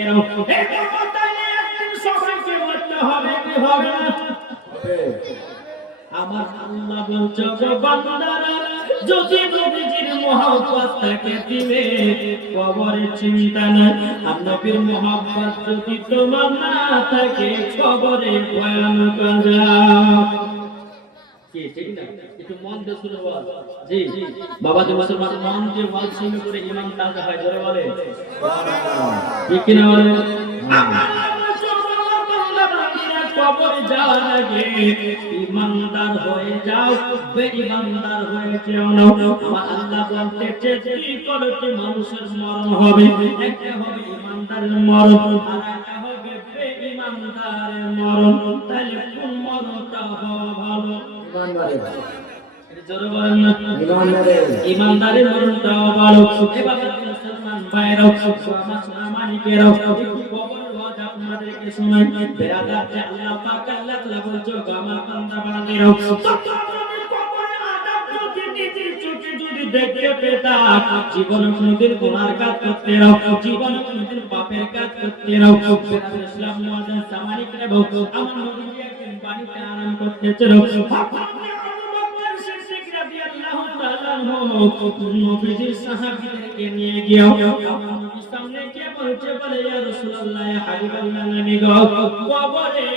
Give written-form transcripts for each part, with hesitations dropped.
সামানিকেরাও এই কথায় একদিন সবাইকে বলতে হবে কি হবে না আমার আল্লাহ বলছে গো বান্দারা যদি নবীজির মহব্বত থাকে দিলে কবরে চিন্তা নাই আর নবীর মহব্বত যদি তোমার না থাকে কবরে ভয়ানক আযাব কি ঠিক না একটু মন দিয়ে শুনে বল জি বাবা যে মুসলমান মন দিয়ে বল শুনে করে ঈমান তাজা হয় জোরে বলে সুবহানাল্লাহ ঠিক কি না বলে কবরে যাওয়ার আগে ঈমানদার হয়ে যাও বেঈমানদার হয়ে যেও না আমার আল্লাহ বলতেছে কি করতে মানুষের মরণ হবে একটা হবে ঈমানদারের মরণ আর একটা হবে বেঈমানদারের মরণ তাহলে কোন মরণটা হবে ভালো ঈমানদারের জোরে বলেন না ঈমানদারের মরণটা ভালো এবার মুসলমান ভাইরাও মানিকেরাও আপনাদেরকে শোনাই বেরাদার যে আল্লাহ পাক আল্লাহ তাআলা বলছো আমার বান্দা বান্দিরাও কবরে আযাব যদি নিজের চোখে যদি দেখতে পেতাম জীবন কোনদিন গুনার কাজ করতে রাও জীবন কোনদিন পাপের কাজ করতে রাও বেরাদার ইসলাম মুআজ্জিন সামানিক রে বলতো আমার নবী একদিন বাড়িতে আরাম করতেছিল নবীজির সাহাবীদেরকে নিয়ে গিয়ে নবীর সামনে কে বলছে বলে ইয়া রাসূলুল্লাহ ইয়া হাবিবাল্লাহ নবী গো কবরে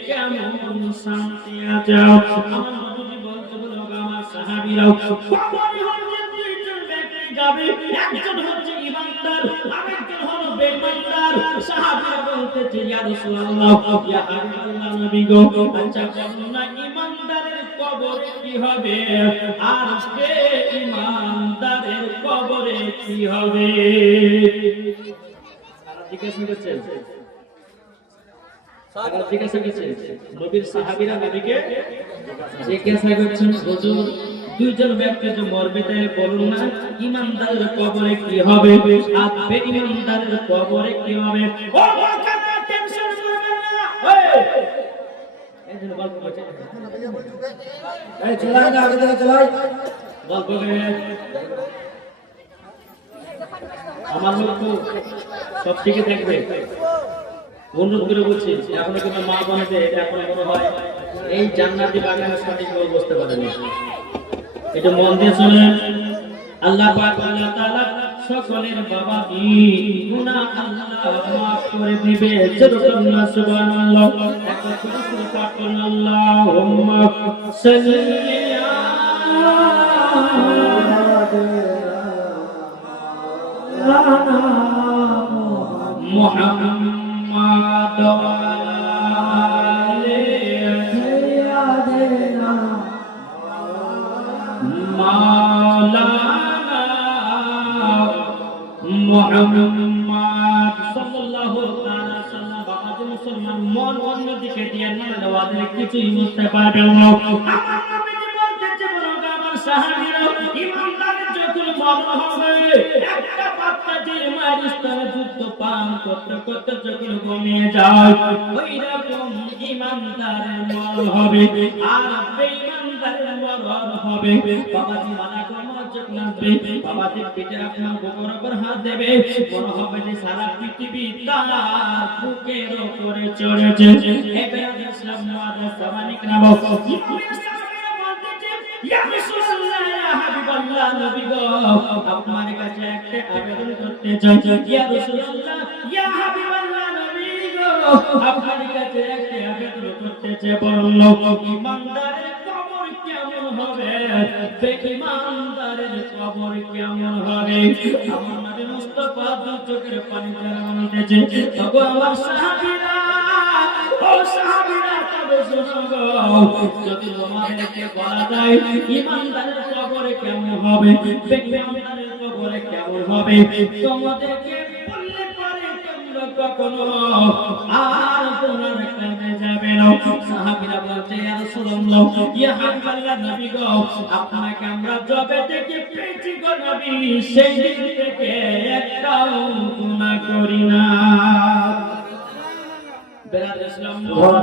কেমন শান্তি আছে আমার নবী বলতে বলো আমার সাহাবীরাও কবরে হচ্ছে দুইজন ব্যক্তি যাবে একজন হচ্ছে ঈমানদার আরেকজন হলো বেঈমানদার সাহাবীরা বলতে ইয়া রাসূলুল্লাহ ইয়া হাবিবাল্লাহ নবী গো আচ্ছা কোন ঈমানদারের কবরে কি হবে আর বেঈমানদারের কবরে কি হবে জিজ্ঞাসা করছেন জিজ্ঞাসা করছেন নবীর সাহাবীরা নবীকে জিজ্ঞাসা করছেন হুজুর দুইজন ব্যক্তি যে মরবে তাই বলুন না ঈমানদারের কবরে কি হবে আর বেঈমানদারের কবরে কি হবে ও কথা টেনশন করবেন না এই যে গল্প করছে এই চলাই না আগে থেকে চলাই গল্প করে আমার লোক সব থেকে দেখবে অনুরোধ করে বলছি এখন কোনো মা বোনদের এখন মনে হয় এই জান্নাতি বাগানে সঠিকভাবে বসতে পারেনি এটা মন দিয়ে শুনেন আল্লাহ পাক আল্লাহ তাআলা সকলের বাবা কি গুনাহ আল্লাহ maaf করে দিবে যেরকম না সুবহানাল্লাহ একটা ছোট ছোট পাঠ করুন আল্লাহুম্মা সাল্লি আলা মুহাম্মাদ ওয়া আলি সাইয়্যিদিনা মাওলানা মুহাম্মদ সাল্লাল্লাহু তাআলা সাল্লাম বাবা মুসলমান মন অন্য দিকে দিয়ে না দেওয়াদের কিছুই বুঝতে পারবে না আমার নবীজি বলতেছে বলো আমার সাহাবীরা ঈমানদারের যখন মরণ হবে একটা বাচ্চা যে মারিস্তার যুদ্ধ পান করতে করতে যখন ঘুমিয়ে যায় ওই রকম ঈমানদারের মরণ হবে আর বেঈমানদারের মরণ হবে বাবাজি মানা করো চোখ নাচবে বাবাজি পেটের আপনার বুকের উপর হাত দেবে মনে হবে যে সারা পৃথিবী তার বুকের উপরে চড়েছে এবার ইসলাম মুআজ্জিন সামানিক নাম ইয়া রাসূলুল্লাহ ইয়া হাবিবাল্লাহ নবী গো আপনার কাছে একটা আবেদন করতে চাই ইয়া রাসূলুল্লাহ ইয়া হাবিবাল্লাহ নবী গো আপনার কাছে একটা আবেদন করতে চাই বলুন ঈমানদারের কবর কেমন হবে বেঈমানদারের কবর কেমন হবে আমার নবী মুস্তাফা দু চোখের পানি ঝরা বানাতেছে তবে আমার সাহাবীরা ও সাহাবীরা তবে শোনো যদি তোমাদেরকে বলা যায় ঈমানদারের কবরে কেমন হবে বেঈমানদারের কবরে কেমন হবে তোমাদেরকে বললে পরে তোমরা কখনো আর তোমার কাছে যাবে না সাহাবীরা বলছে ইয়া রাসূলুল্লাহ ইয়া হাবিবাল্লাহ নবী গো আপনাকে আমরা জবে থেকে পেয়েছি গো নবী সেই দিন থেকে একটাও গুনাহ করি না বেরাদ ইসলাম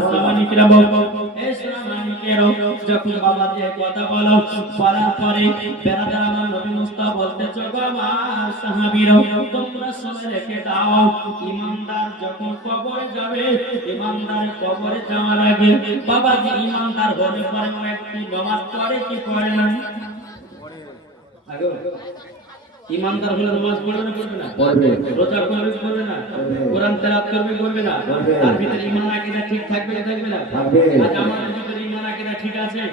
সামানিকরা বলবো এই সামানিকেরও যখন বাবা দিয়ে কথা বলো বলার পরে বেরাদার আমার নবী মুস্তাফা বলতেছে গো আমার সাহাবীরা তোমরা শুনে রেখে দাও ঈমানদার যখন কবরে যাবে ঈমানদার কবরে যাওয়ার আগে বাবা যে ঈমানদার হলে পরে একটি নামাজ পড়ে কি পড়ে না আগে ঈমানদার হলে নামাজ পড়বে না পড়বে না পড়বে রোজা করবে করবে না কোরআন তেলাওয়াত করবে করবে না তার ভিতরে ঈমান আকীদা ঠিক থাকবে না থাকবে না আজ আমাদের ভিতরে ঈমান আকীদা ঠিক আছে না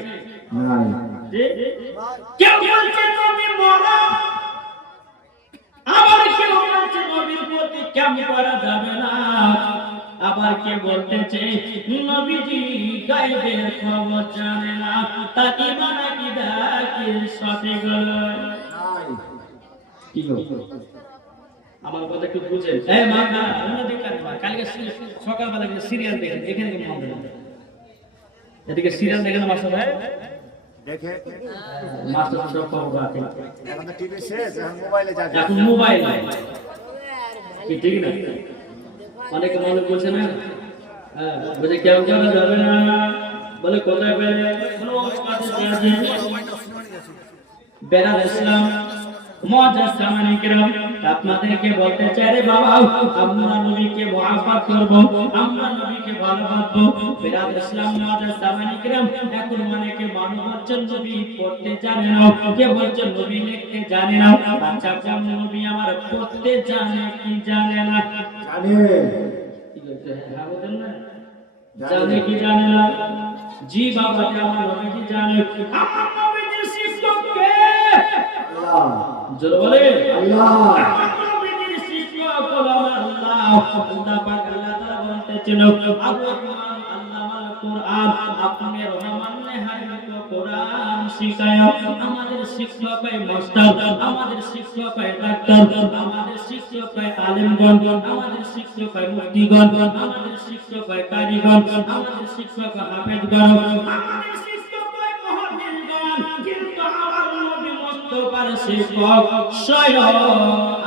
কেউ বলছে নবী মরা আবার কেউ বলছে নবীর প্রতি কেমন করা যাবে না আবার কে বলতেছে নবীজি গায়েবের খবর জানে না তার ঈমান আকীদা কি সঠিক নয় কি গো আমার কথা একটু বুঝেন এই মা না অন্যদিকে কালকে সকালবেলা সিরিয়াল দেখেন এখানে কি মন দেন এদিকে সিরিয়াল দেখেন মাস্টার ভাই দেখে মাস্টার সব খবর আছে এখন তো টিভি শেষ এখন মোবাইলে যা এখন মোবাইল কি ঠিক না অনেক মানুষ বলছে না হ্যাঁ বলে কেউ কেউ যাবে না বলে কোথায় বেরে কোনো কাছে আছে বেরাদ ইসলাম মুআজ্জাজ সামানী کرام আপনাদেরকে বলতে চাই রে বাবা আমরা নবীকে মুহাব্বত করব আমরা নবীকে ভালোবাসবো বেরাদ ইসলাম মুআজ্জাজ সামানী کرام এখন অনেকে মানুষ হচ্ছেন নবী পড়তে জানে না কে বলছেন নবী লিখতে জানে না আচ্ছা কোন নবী আমার পড়তে জানে কি জানে না জানে কি বলতে হ্যাঁ বলেন না জানে কি জানে না জি বাবা আমার নবীজি জানে আমার নবীজির শিক্ষক কে আল্লাহ জোরে বলে আল্লাহ আমার নবীজির শিক্ষক হলো আল্লাহ আল্লাহ পাক আল্লাহ তাআলা বলতেছেন আর-রহমান আল্লামাল কোরআন আপনি রহমান ने हमें को कुरान सिखाया আমাদের শিক্ষক है মাস্টার আমাদের শিক্ষক है ডাক্তার আমাদের শিক্ষক है আলেমগণ আমাদের শিক্ষক है মুফতিগণ আমাদের শিক্ষক है কারিগণ আমাদের শিক্ষক হাফেজগণ আমাদের শিক্ষক है মুহাদ্দিসগণ কিন্তু আমার নবী মুস্তাফার শিক্ষক স্বয়ং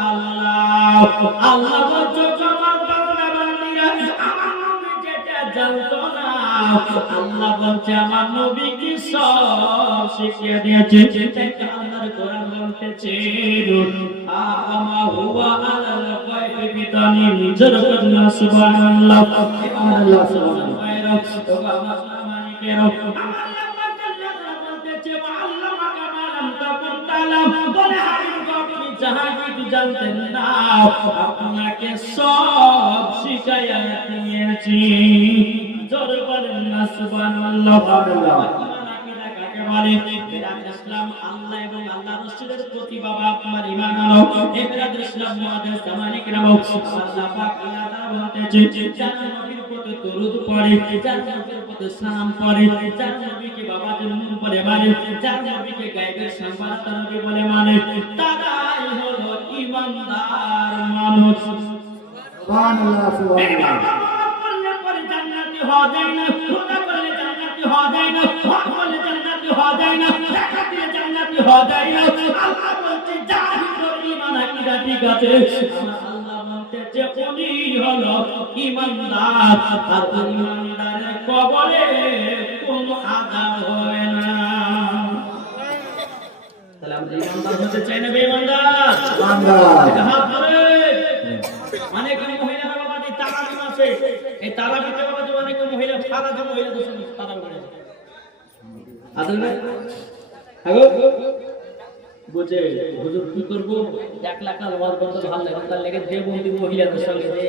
আল্লাহ আল্লাহ বলছে আমার বান্দা বান্দীরা আমার নবী যেটা জানতো না আল্লাহ বলছে আমার নবী কি সব শিখিয়ে দিয়েছে তাই আল্লাহর কোরআন বলতেছে আমা হুয়া আলাল গায়বি বিতানিন জারকানা সুবহানাল্লাহ আল্লাহ সুবহানাল্লাহ তো বাবা সামানি কেরো আল্লাহ বলতেছে আল্লামাকা মা লাম তাকুন তালাম বলে হাবিব আপনি যাহা কিছু জানতেন না আপনাকে সব শিখাইয়া দিয়েছি জোরে বলেন না সুবহানাল্লাহ ঈমান আকীদা কাকে বলে বেরাদ ইসলাম আল্লাহ এবং আল্লাহর রাসূলের প্রতি বাবা আপনার ঈমান আনো এই বেরাদ ইসলাম মুআজ্জাজ সামানী کرام আল্লাহ পাক আল্লাহ তাআলা বলতেছে যারা নবীর প্রতি দরুদ পড়ে যারা নবীর প্রতি সালাম পড়ে যারা নবীকে বাবা জন্ম বলে মানে যারা নবীকে গায়বের সংবাদ নবী বলে মানে তারাই হলো ঈমানদার মানুষ সুবহানাল্লাহ সুবহানাল্লাহ हो जाए ना खुदा बोले जन्नती हो जाए ना हक बोले जन्नती हो जाए ना দেখা দিয়ে জান্নাতি हो जाए ना আল্লাহ বলতে যাই ঈমান আকীদা ঠিক আছে আল্লাহ বলতে যে উনি হলো ঈমানদার আর ঈমানদারের কবরে কোনো আযাব হবে না তাহলে আমরা ঈমানদার হতে চাই না বেঈমানদার ঈমানদার এটা হাত ধরে অনেক মহিলারা বাবা দি তারাবি আছে এই তারাবিতে বাবা যে অনেক মহিলা সারা দিন মহিলা দোষে তারাবি করে আছে না হ্যাঁ বুঝে হুজুর কি করব 1 লাখ নামাজ পড়তে ভালো লাগে তার লাগে যে বন্ধু মহিলাদের সঙ্গে যে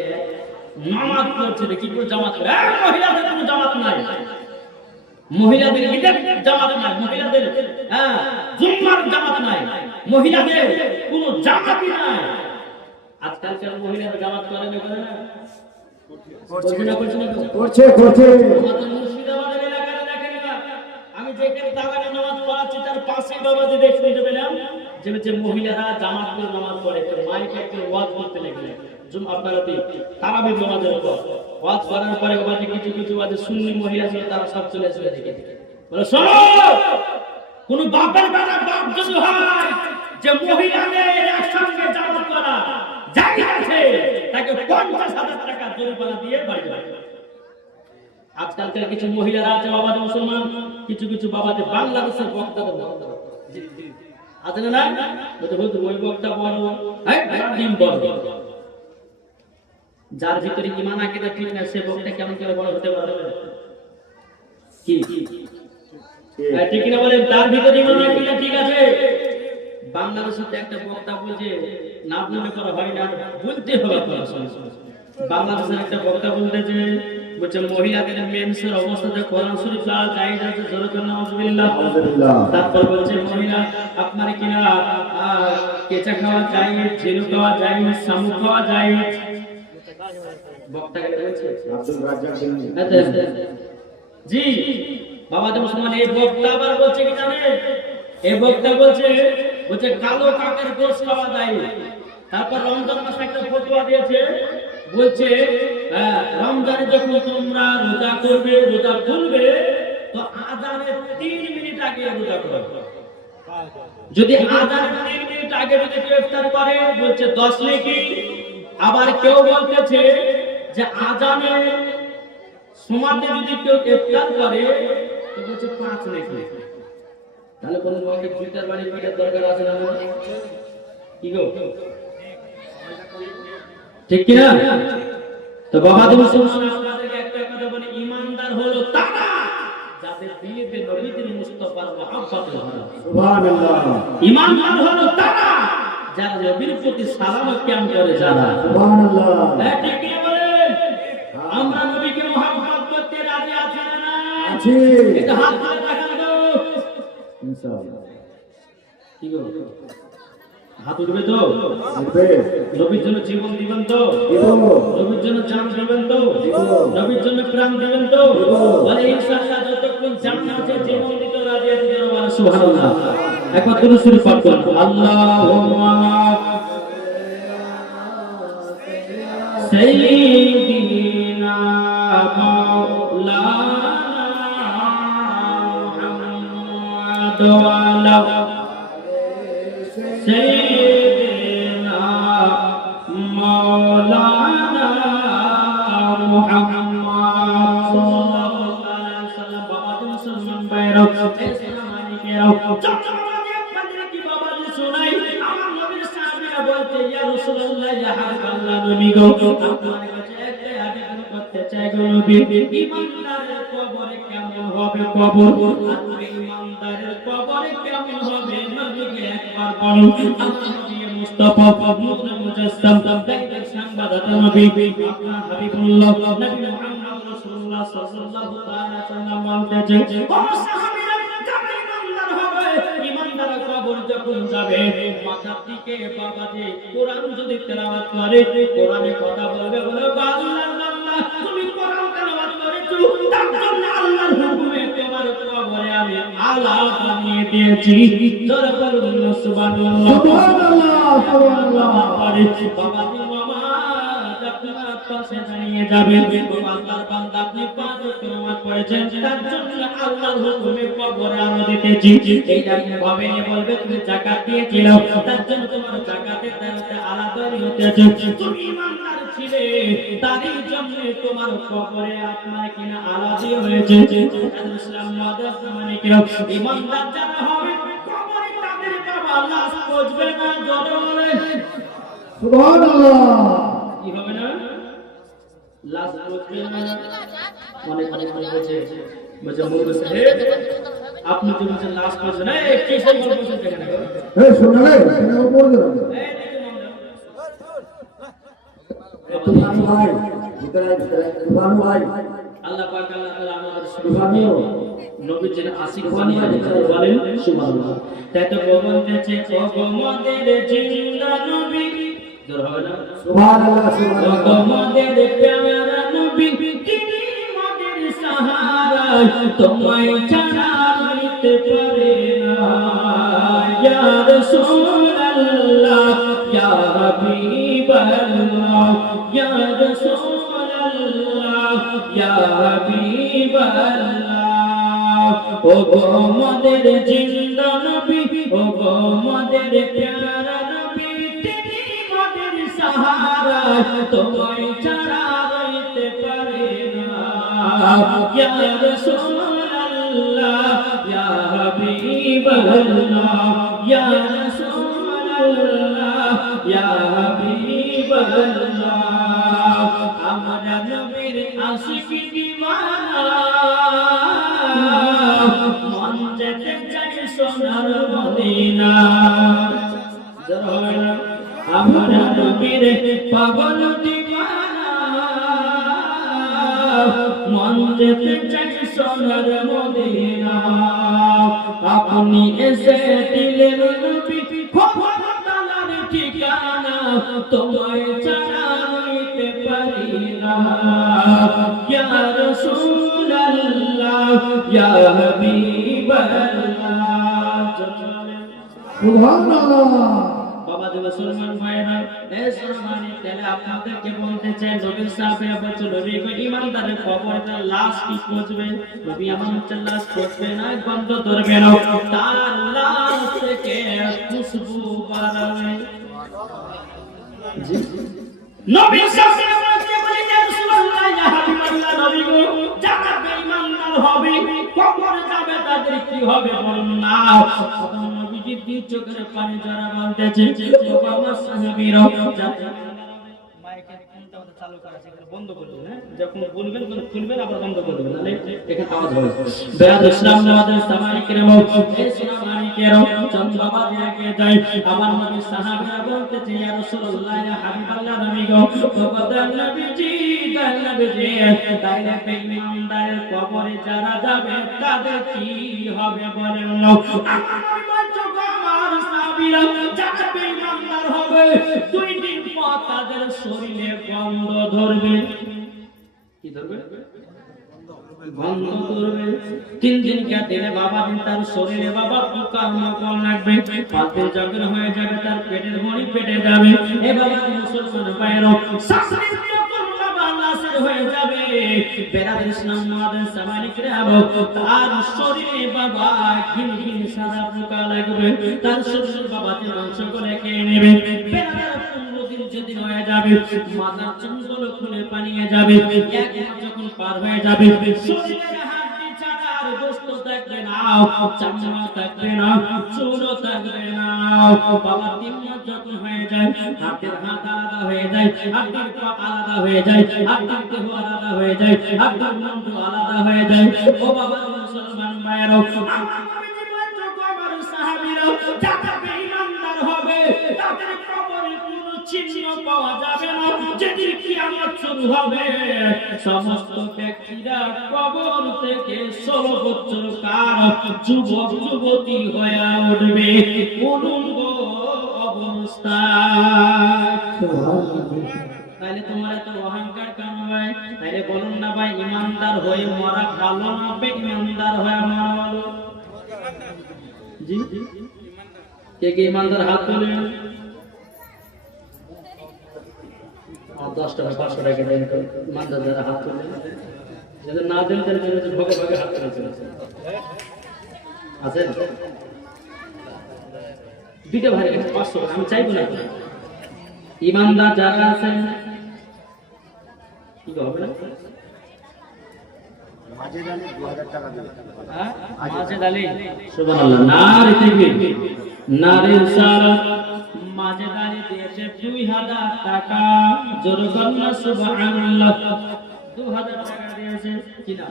নামাজ পড়ছে কি করে জামাত করে মহিলাদের কোনো জামাত নাই মহিলাদের ঈদের জামাত নাই মহিলাদের হ্যাঁ জুম্মার জামাত নাই মহিলাদের কোনো জামাতই নাই আজকালকার মহিলারা জামাত করে না করছে আমাদের মুর্শিদাবাদের এলাকায় দেখেন না আমি যেখানে তারাবি নামাজ পড়াচ্ছি তার পাশে বাবা যে দেখতে পেলাম যে মহিলারা জামাত করে নামাজ পড়ে তো মাইকে একটা ওয়াজ করতে লাগলেন আপনারা তারাবি নামাজের পর ওয়াজ করার পরে বাবা কিছু বাজে সুন্নি মহিলা ছিল তারা সব চলে দেখে বলে শোনো কোন বাপের বেটা বাপ যদি হয় যে মহিলাদের একসঙ্গে জামাত করা যাই আছে তাকে 50,000 টাকা জরিমানা দিয়ে বাড়ি যাবে আজকালকার কিছু মহিলারা আছে বাবাজি মুসলমান, কিছু কিছু বাবাজি বাংলাদেশের বক্তাদের আছে না, ওই বক্তা বড় ডিম বড়, যার ভিতরে ইমান আকীদা ঠিক না সে বক্তা কেমন করে বড় হতে পারে? কি ঠিক না বলেন? তার ভিতরে ইমান আকীদা ঠিক আছে। বাংলাদেশে একটা বক্তা বলছে, না মনে করা হয় না, বলতে হবে। বাংলাদেশের একটা বক্তা বলতেছে, বলছে মহিলাদের মেন্সের অবস্থাতে কোরআন শরীফ পড়া জায়েজ আছে, জোরে করে নাউজুবিল্লাহ। তারপর বলছে মহিলা আপনার কিনা কেঁচা খাওয়া জায়েজ, ঝিনুক খাওয়া জায়েজ, শামুক খাওয়া জায়েজ। বক্তা কে বলছে? আব্দুল রাজ্জাক জি। বাবাজি মুসলমান, এই বক্তা আবার বলছে কি জানেন? এই বক্তা বলছে কালো কাকের গোশত খাওয়া যায়। তারপর রমজান মাসে একটা ফতোয়া দিয়েছে, বলছে রমজানে যখন তোমরা রোজা করবে, রোজা খুলবে, তো আযানের 3 মিনিট আগে রোজা করবে। যদি আযানের 3 মিনিট আগে যদি কেউ ইফতার করে, বলছে 10 নেকি। আবার কেউ বলতেছে যে আযানের সময়তে যদি কেউ ইফতার করে, তো বলছে 5 নেকি। তাহলে কোন লোকে ফিল্টার বাড়ি ফিল্টার দরকার আছে না? কি গো, ঠিক কি না? তো বাবাজি মুসলমান, আপনাদেরকে একটা কথা বলি, ঈমানদার হলো তারা যাদের দিলে নবীদের মুস্তাফার মহব্বত হয়। সুবহানাল্লাহ। ঈমানদার হলো তারা যারা নবীর প্রতি সালাম কিয়াম করে, যারা। সুবহানাল্লাহ। ঠিক কি বলেন? আমরা নবীকে মহব্বত করতে রাজি আছি না? আছি। এটা হাত তুলে দেখান তো ইনশাআল্লাহ। কি গো, হাত উঠবে তো? উঠবে। নবীর জন্য জীবন দিবেন তো? দিব। নবীর জন্য জান দিবেন তো? দিব। নবীর জন্য প্রাণ দিবেন তো? দিব। বলে ইনশাআল্লাহ, যতক্ষণ জান্নাতে জীবন দিতে রাজি আছি, বলে সুবহানাল্লাহ। একবার দুরূদ শরীফ পাঠ করুন। আল্লাহুম্মা সাইয়্যিদিনা মাওলানা মুহাম্মদ ওয়া আলা سيدنا مولانا محمد صلى الله عليه وسلم। বাবাজি মুসলমান ভাইরা, ইসলাম আলিকেরাও, আপনাদের কি বাবাজি শোনাই, আমার নবীর সাহাবীরা বলতে, ইয়া রাসূলুল্লাহ, ইয়া হাবিবাল্লাহ, নবী গো, আপনার কাছে একটা আবেদন করতে চাই গো নবী, ঈমানদারের কবরে কেমন হবে কবর? আর ঈমানদারের কবরে কেমন হবে নবীকে একবার বলুন। আল্লাহ নবী মুস্তাফা মুহম্মদ মুজাসসাম দাইদের সাংবাদিক নবী আপনার হাবিবুল্লাহ নবী মুহাম্মদ রাসূলুল্লাহ সাল্লাল্লাহু তাআলা সাল্লাম বলতেছে, ও সাহাবীরা, যারা ঈমানদার হবে, ঈমানদার কবর যখন যাবে, মাথার দিকে বাবাজি কোরআন যদি তেলাওয়াত করে, কোরআনে কথা বলবে, বলে আল্লাহ আল্লাহ, তুমি কোরআন তেলাওয়াত করেছো, তার জন্য আল্লাহর হুকুমে তোমার কবরে আমি আলা বানিয়ে দিয়েছি। জোরে বলুন সুবহানাল্লাহ। সুবহানাল্লাহ, সুবহানাল্লাহ। বাবাজি মামা আপনার পাশে দাঁড়িয়ে যাবে, আল্লাহর বান্দা, আপনি 5 ওয়াক্ত নামাজ পড়েছেন, তার জন্য আল্লাহর হুকুমে কবরে আলো দিতেছি। এইটা ভাবে বলবে তুমি যাকাত দিয়েছিলে, তার জন্য তোমার যাকাতের দায়িত্ব আলাদা হতেছে। তুমি ঈমানদার ছিলে, তারই জন্য তোমার কবরে আপনার কিনা আলাদা হয়েছে। ইসলাম মাদার মানে কি, ঈমানদার যারা হবে কবরে তাদের বাবা লাশ পৌঁছবে না। জোরে বলেন সুবহানাল্লাহ। কি হবে না? লাশ পৌঁছবে না। অনেক বলছে মুরব্বি সাহেব, আপনি তো বলছেন লাশ পৌঁছবে না, কি সেই গল্প শুনতে কেন? এই শোনা রে, কেন উপর দিও? তুফান ভাই, ভিতরে তুফান ভাই, আল্লাহ পাক আল্লাহ তাআলা আমাদের সুবহানাল্লাহ নবীজির আশিক বানিয়ে বলেন সুবহানাল্লাহ। তাই তো বলতেছে, ও গোমদের জিন্দা নবী, জোর হবে না? সুবহানাল্লাহ, সুবহানাল্লাহ। ও গোমদের প্যারা নবী, তিনি আমাদের সাহারা, তোমায় ছাড়া হইতে পারে না। ইয়া রাসূলুল্লাহ, ইয়া হাবিবাল্লাহ, ইয়া রাসূলুল্লাহ, ইয়া হাবিবাল্লাহ। ও গো আমাদের জিন্দা নবী, ও গো আমাদের প্যারা নবী, তিনি আমাদের সাহারা, তোমায় ছাড়া হইতে পারে না। ইয়া রাসূলুল্লাহ ইয়া হাবিবাল্লাহ ইয়া রাসূলুল্লাহ ইয়া হাবিবাল্লাহ আমরা নবীর আশিক দিওয়ানা মন যেতে চাই সোনার মদিনা আমরা নবীর পাগল দিওয়ানা মন যেতে চাই সোনার মদিনা আপনি এসে দিলেন নবী খবর তালার ঠিকানা তোমায় ছাড়া হইতে পারি না ইয়া রাসূলুল্লাহ ইয়া হাবিবাল্লাহ সুবহানাল্লাহ বাবা দেব মুসলমান ভাইরা এই সম্মানে তাহলে আপনাদেরকে বলতে চাই নবী সাহেব বলছে নবী কো ইমানদারের কবরটা লাশ কি পৌঁছবে নবী আমাদের লাশ পৌঁছবে না গন্ধ ধরবে না তার লাশ থেকে খুশবু বাড়াবে জি নবী সাহেব বলতে বলে ইয়া রাসূলুল্লাহ ইয়া হাবিবাল্লাহ নবী গো যারা বেঈমানদার হবে কবরে যাবে তাদের কি হবে বলুন না নবীজি দুই চোখের পানি যারা বলতেছে ও বাবা সাহাবীরা মাইকে ফোনটা চালু করা আছে বন্ধ করে দিন হ্যাঁ যখন বলবেন তখন খুলবেন আবার বন্ধ করে দিবেন তাহলে এখানে আওয়াজ হবে বেয়াদ ইসলাম নামাজের সামাই কিরাম এই সামাই কিরাম চন্দ বাবা দিয়ে যায় আমার নবী সাহাবীরা বলতেছে ইয়া রাসূলুল্লাহ ইয়া হাবিবাল্লাহ নবী গো কবর নবীজি নবীজি তাইলে বেঈমানদের কবরে যারা যাবে তাদের কি হবে বলেন না আমার চোখে আমার সাহাবীরা যারা বেঈমানদার হবে দুই দিন পর তাদের শরীরে গন্ধ ধরবে কি ধরবে গন্ধ ধরবে তিন দিন কেটে বাবা দিন তার শরীরে বাবা পোকা মাকড় লাগবে পাতে জগর হয়ে যাবে তার পেটের মনি পেটে যাবে এ বাবা মুসলমান ভাইরা শাস্ত্রীয় হয়ে যাবে বেরাদের ইসলাম নামাজের সামানিক রাবো তার শরীরে বাবা ঘিন ঘিন সাদা পোকা লাগবে তার শরীরে বাবা যে মাংসগুলো খেয়ে নেবে বেরাদের 15 দিন যেদিন হয়ে যাবে মাথার চুলগুলো খুলে পানিয়ে যাবে এক মাস যখন পার হয়ে যাবে শরীরের হাড়ি ছাড়া আর গোশত থাকবে না চামড়া থাকবে না চুলও থাকবে না বাবা 3 মাস যখন হয়ে যায় হাতের হাত আলাদা হয়ে যায় হাতের পা আলাদা হয়ে যায় হাতের দেহ আলাদা হয়ে যায় হাতের মুন্ড আলাদা হয়ে যায় ও বাবা মুসলমান ভাইরা আমার সাহাবীরা যারা বেঈমানদার হবে তাদের কবরে কোনো চিহ্ন পাওয়া যাবে না যেদিন কিয়ামত শুরু হবে সমস্ত ব্যক্তিরা কবর থেকে 16 বছরকার যুবক যুবতী হয়ে উঠবে উলঙ্গ অবস্থায় তাহলে তোমার এত অহংকার কেন ভাই তাহলে বলুন না ভাই ইমানদার হয়ে মরা ভালো না বেঈমানদার হয়ে মরা ভালো জি কে কে ইমানদার হাত তোলেন 10 টাকা 500 টাকা দেন ইমানদার যারা হাত তোলেন যদি না দেন তাহলে ভগে ভগে হাত তোলেন আছে দুইটা ভাই 500 আমি চাইবো না ইমানদার যারা আছেন কি হবে না মাঝে দালি 2000 টাকা দেন হ্যাঁ মাঝে দালি সুবহানাল্লাহ নারে তাকবীর নারে রিসালাত মাঝে দালি দিয়েছে 2000 টাকা জোরে বলনা সুবহানাল্লাহ 2000 টাকা দিয়েছে কি না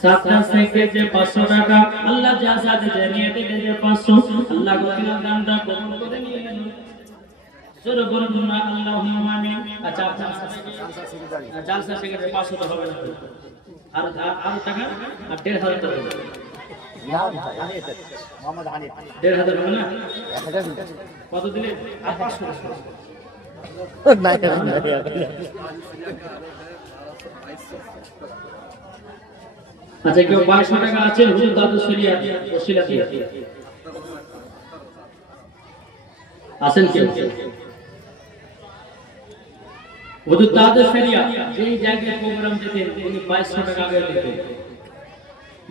সাতটা থেকে যে 500 টাকা আল্লাহ যা যা নিয়ে দিতে যে 500 আল্লাহ গোবিনা দানটা কবুল করে নিয়ে নেন জোরে বলুন না আল্লাহুম্মা আমিন আচ্ছা জালসা থেকে 500 টাকা হবে না আর টাকা আর 1500 টাকা না মোহাম্মদ হানিফ 1500 হবে না কত দিলে আর 500 না আচ্ছা কেউ 2200 টাকা আছে হুজুর দাদু শরিয়াত ওসিলাতি আছেন কেউ হুজুর দাদু শরিয়াত যেই জায়গায় প্রোগ্রাম দিতেন উনি 2200 টাকা আগে দিতেন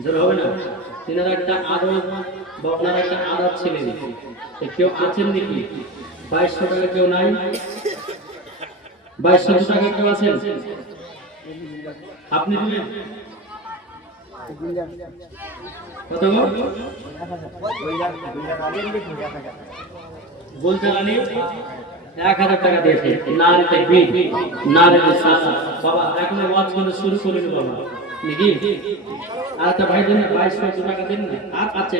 জোর হবে না তিনার একটা আদর বকনার একটা আদর ছিলেন কেউ আছেন নাকি 2200 টাকা কেউ নাই 2200 টাকা কেউ আছেন? আপনি দিবেন কত গো? বলতে আনি 1000 টাকা দিয়েছে। নারে তাকবীর, নারে রিসালাত। বাবা এখন ওয়াজ করে শুরু করে দিন বাবা নাকি? আর একটা ভাই দেন 2200 টাকা দেন না। আর আছে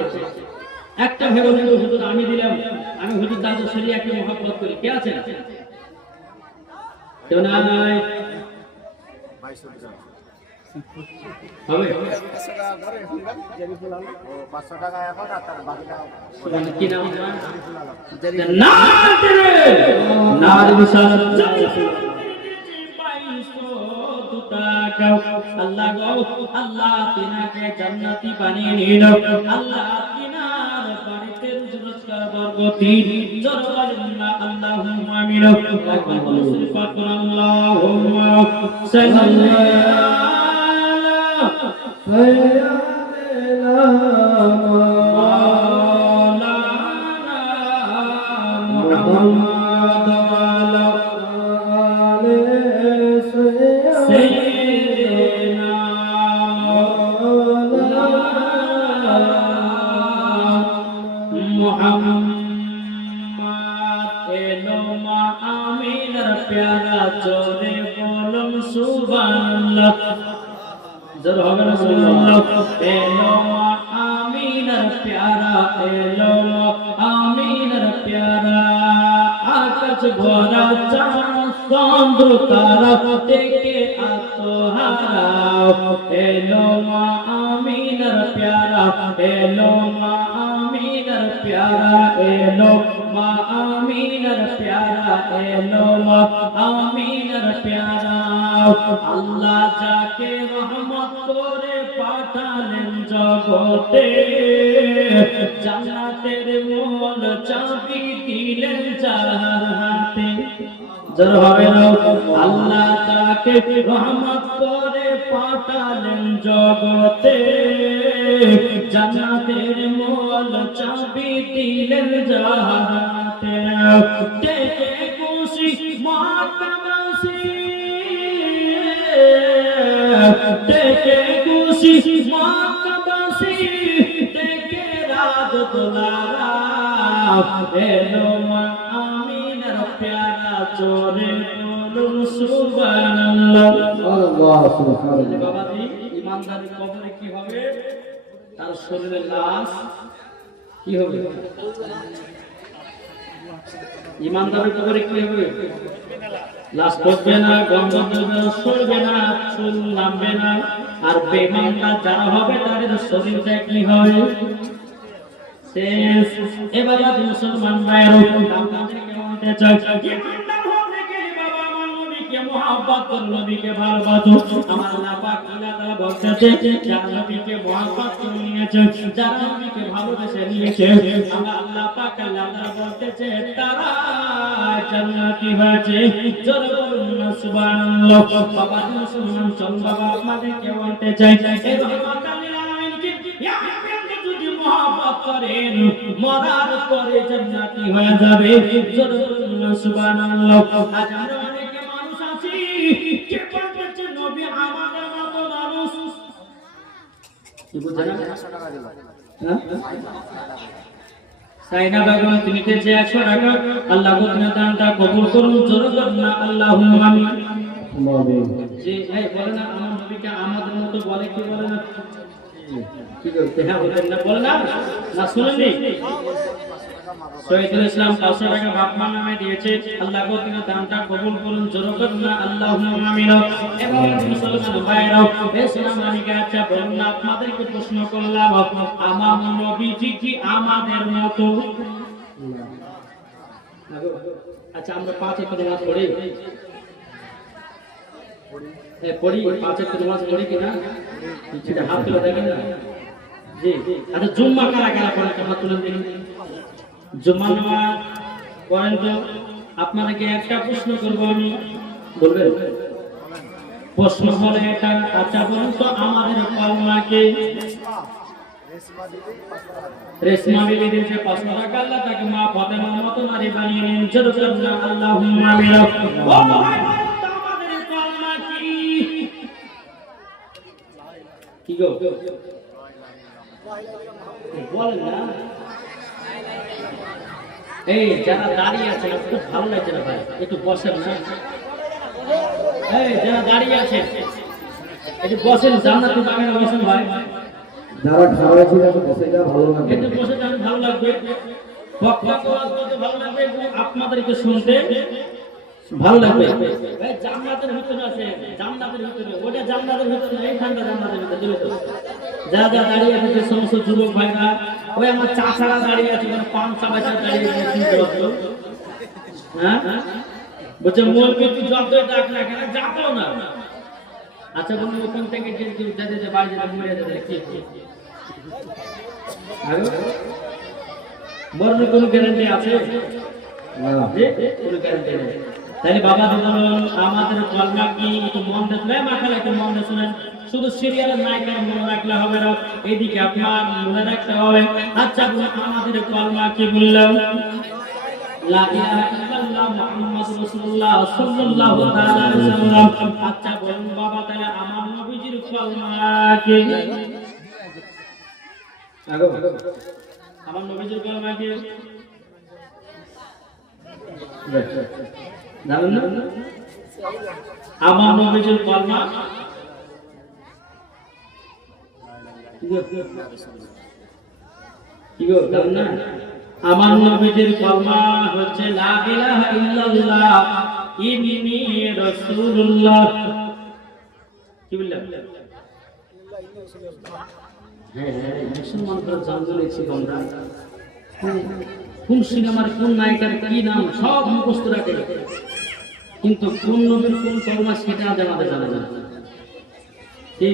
একটা ভেবে নিল হুজুর আমি দিলাম, আমি হুজুর দাদু শরী একটু মহব্বত করি। কে আছে? কেউ নাই? হবে 500 টাকা এখন আর তার বাকি টাকা কি নাম না তেরে নার বিশাল আল্লাহ গো আল্লাহ তিনাকে জান্নাতি বানিয়ে নিল। আল্লাহ তিনার বাড়িতে রোজগার বরকতি জোর বলেন না আল্লাহুম্মা আমিন। একবার বলুন সিফাত করে আল্লাহুম্মা সাল্লাল্লাহু प्यारा चोरे बोलम सुभानअल्लाह जर হবে না সুবহানাল্লাহ এলো আমিনার প্যারা এলো আমিনার প্যারা আকাশ ভরা চাঁদ চন্দ্র তারা থেকে আত্মহারা এলো আমিনার প্যারা এলো আমিনার প্যারা এলো আমিনার প্যারা এলো আমিনার প্যারা আল্লাহ যাকে রহমত করে পাঠালেন জগতে জান্নাতের মোল চাবি দিলেন যার হাতে জোর হবে না আল্লাহ যাকে রহমত করে পাঠালেন জগতে জান্নাতের মোল চাবি দিলেন যার হাতে দেখে খুশি মাতাবাসী দেখে খুশি মাতাবাসী দেখে রাত দোলারা এলো আমিনার প্যারা চোরে বলুন সুবহানাল্লাহ আল্লাহ সুবহানাল্লাহ। বাবাজি ইমানদারের কবরে কি হবে? তার শরীরের লাশ কি হবে? ইমানদারের কবরে কি হবে? লাশ পড়বে না, গন্ধ সরবে না, চুল নামবে না। আর বেঈমানরা যারা হবে তাদের শরীরটা কি হবে? শেষ। এবার মুসলমান ভাইরা আপনাদেরকে বলতে চাই ইমানদার হতে গেলে বাবা আমার নবীকে মহব্বত করো, নবীকে ভালোবাসো। আমার আল্লাহ পাক আল্লাহ তাআলা বলতেছে যারা নবীকে মহব্বত করে নিয়েছে, যারা নবীকে ভালোবেসে নিয়েছে, আমার আল্লাহ পাক আল্লাহ তাআলা বলতেছে তারা জান্নাতি হয়েছে। জোরে বলুন না সুবহানাল্লাহ। বাবা মুসলমান চল বাবা আপনাদেরকে বলতে চাই এই রহমাতুল আলামিনকে যদি মহব্বত করেন মরার পরে জান্নাতি হয়ে যাবে। জোরে বলুন না সুবহানাল্লাহ। আজ আমরা অনেকে মানুষ আছি কে বলছে নবী আমাদের মতো মানুষ কি বুঝালেন? 100 টাকা দিল সাইনা বেগম তিনি দিয়েছে 100 টাকা। আল্লাহ আপনার দানটা কবুল করুন। জোরে বলুন না আল্লাহুম্মা আমিন। জি এই বলে না আমার নবীকে আমাদের মতো বলে কি বলে না? কি বলতে হ্যাঁ বলেন না বলে না না শুনেননি? শহীদুল ইসলাম 500 টাকা বাপমার নামে দিয়েছে। আল্লাহ আপনার দানটা কবুল করুন। জোরে বলুন না আল্লাহুম্মা আমিন। এবং মুসলমান ভাইরা এই সালাম আলাইকুম। আচ্ছা বলুন না আপনাদেরকে প্রশ্ন করলাম আমার নবীজি কি আমাদের মতো? আচ্ছা আমরা 5 ওয়াক্ত নামাজ পড়ি পড়ি 5 ওয়াক্ত নামাজ পড়ি কিনা সেটা হাত তুলে দেখেন না। জি আচ্ছা জুম্মা কারা কারা পড়েন হাত তুলে দেখেন। জুম্মা নামাজ পড়েন তো? আপনাদেরকে একটা প্রশ্ন করব আমি, বলবেন? প্রশ্ন হলো এটা আচ্ছা বলুন তো আমাদের কলমাকে রেশমা বিবি দিয়েছে 500 টাকা। আল্লাহ তাকে মা ফাতেমার মতো নারী বানিয়ে নিন। জোরে বলুন আল্লাহুম্মা আমিন। কি গো বলেন না? এই যারা দাঁড়িয়ে আছে খুব ভালো লাগছে না ভাই, একটু বসেন না। এই যারা দাঁড়িয়ে আছে একটু বসেন, জান্নাতের বাগানে বসেন ভাই। যারা খাবার আছে তারা বসে যা ভালো লাগবে, একটু বসে যাবেন, ভালো লাগবে। ভালো লাগবে, আপনাদেরকে শুনতে ভালো লাগবে। ভাই জান্নাতের ভিতরে আছে, জান্নাতের ভিতরে, ওটা জান্নাতের ভিতরে, এইখানটা জান্নাতের ভিতরে দিলে তো। যারা যারা দাঁড়িয়ে আছে যে সমস্ত যুবক ভাইরা, ওই আমার চাচারা দাঁড়িয়ে আছে, পান চাবাচা দাঁড়িয়ে আছে, চিনতে পারছো? হ্যাঁ বলছে মৌলবি তুই যতই ডাক না কেন যাবো না। আচ্ছা বলুন ওখান থেকে যে যেতে বাড়ি যেতে মরে যেতে কি মরণের কোনো গ্যারান্টি আছে? কোনো গ্যারান্টি নেই। তাহলে বাবা বলুন আমাদের কলমা কি একটু মন দেখলে মাথায় একটু মন শুনেন, শুধু সিরিয়ালের নায়িকা মনে রাখলে হবে না, এইদিকে আপনার মনে রাখতে হবে। আচ্ছা আমাদের কলমা কি বললাম? লা ইলাহা ইল্লাল্লাহ মুহাম্মাদুর রাসূলুল্লাহ সাল্লাল্লাহু তাআলা আলাইহি ওয়াসাল্লাম। আচ্ছা বলুন বাবা তাহলে আমার নবীজির কলমা কি? আমার নবীজির কলমা কি জানেন না? আমার নবীজির কলমা কি গো জানেন না? আমার নবীজির কলমা হচ্ছে লা ইলাহা ইল্লাল্লাহ ইন্নী রাসূলুল্লাহ। কি বললাম? হ্যাঁ মুসলমান করে জানতে লেছি তোমরা কোন সিনেমার কোন নায়িকার কি নাম সব মুখস্থ রাখে, কিন্তু কোন নবীর কোন কলমা সেটা আমাদের জানা যায় না। কি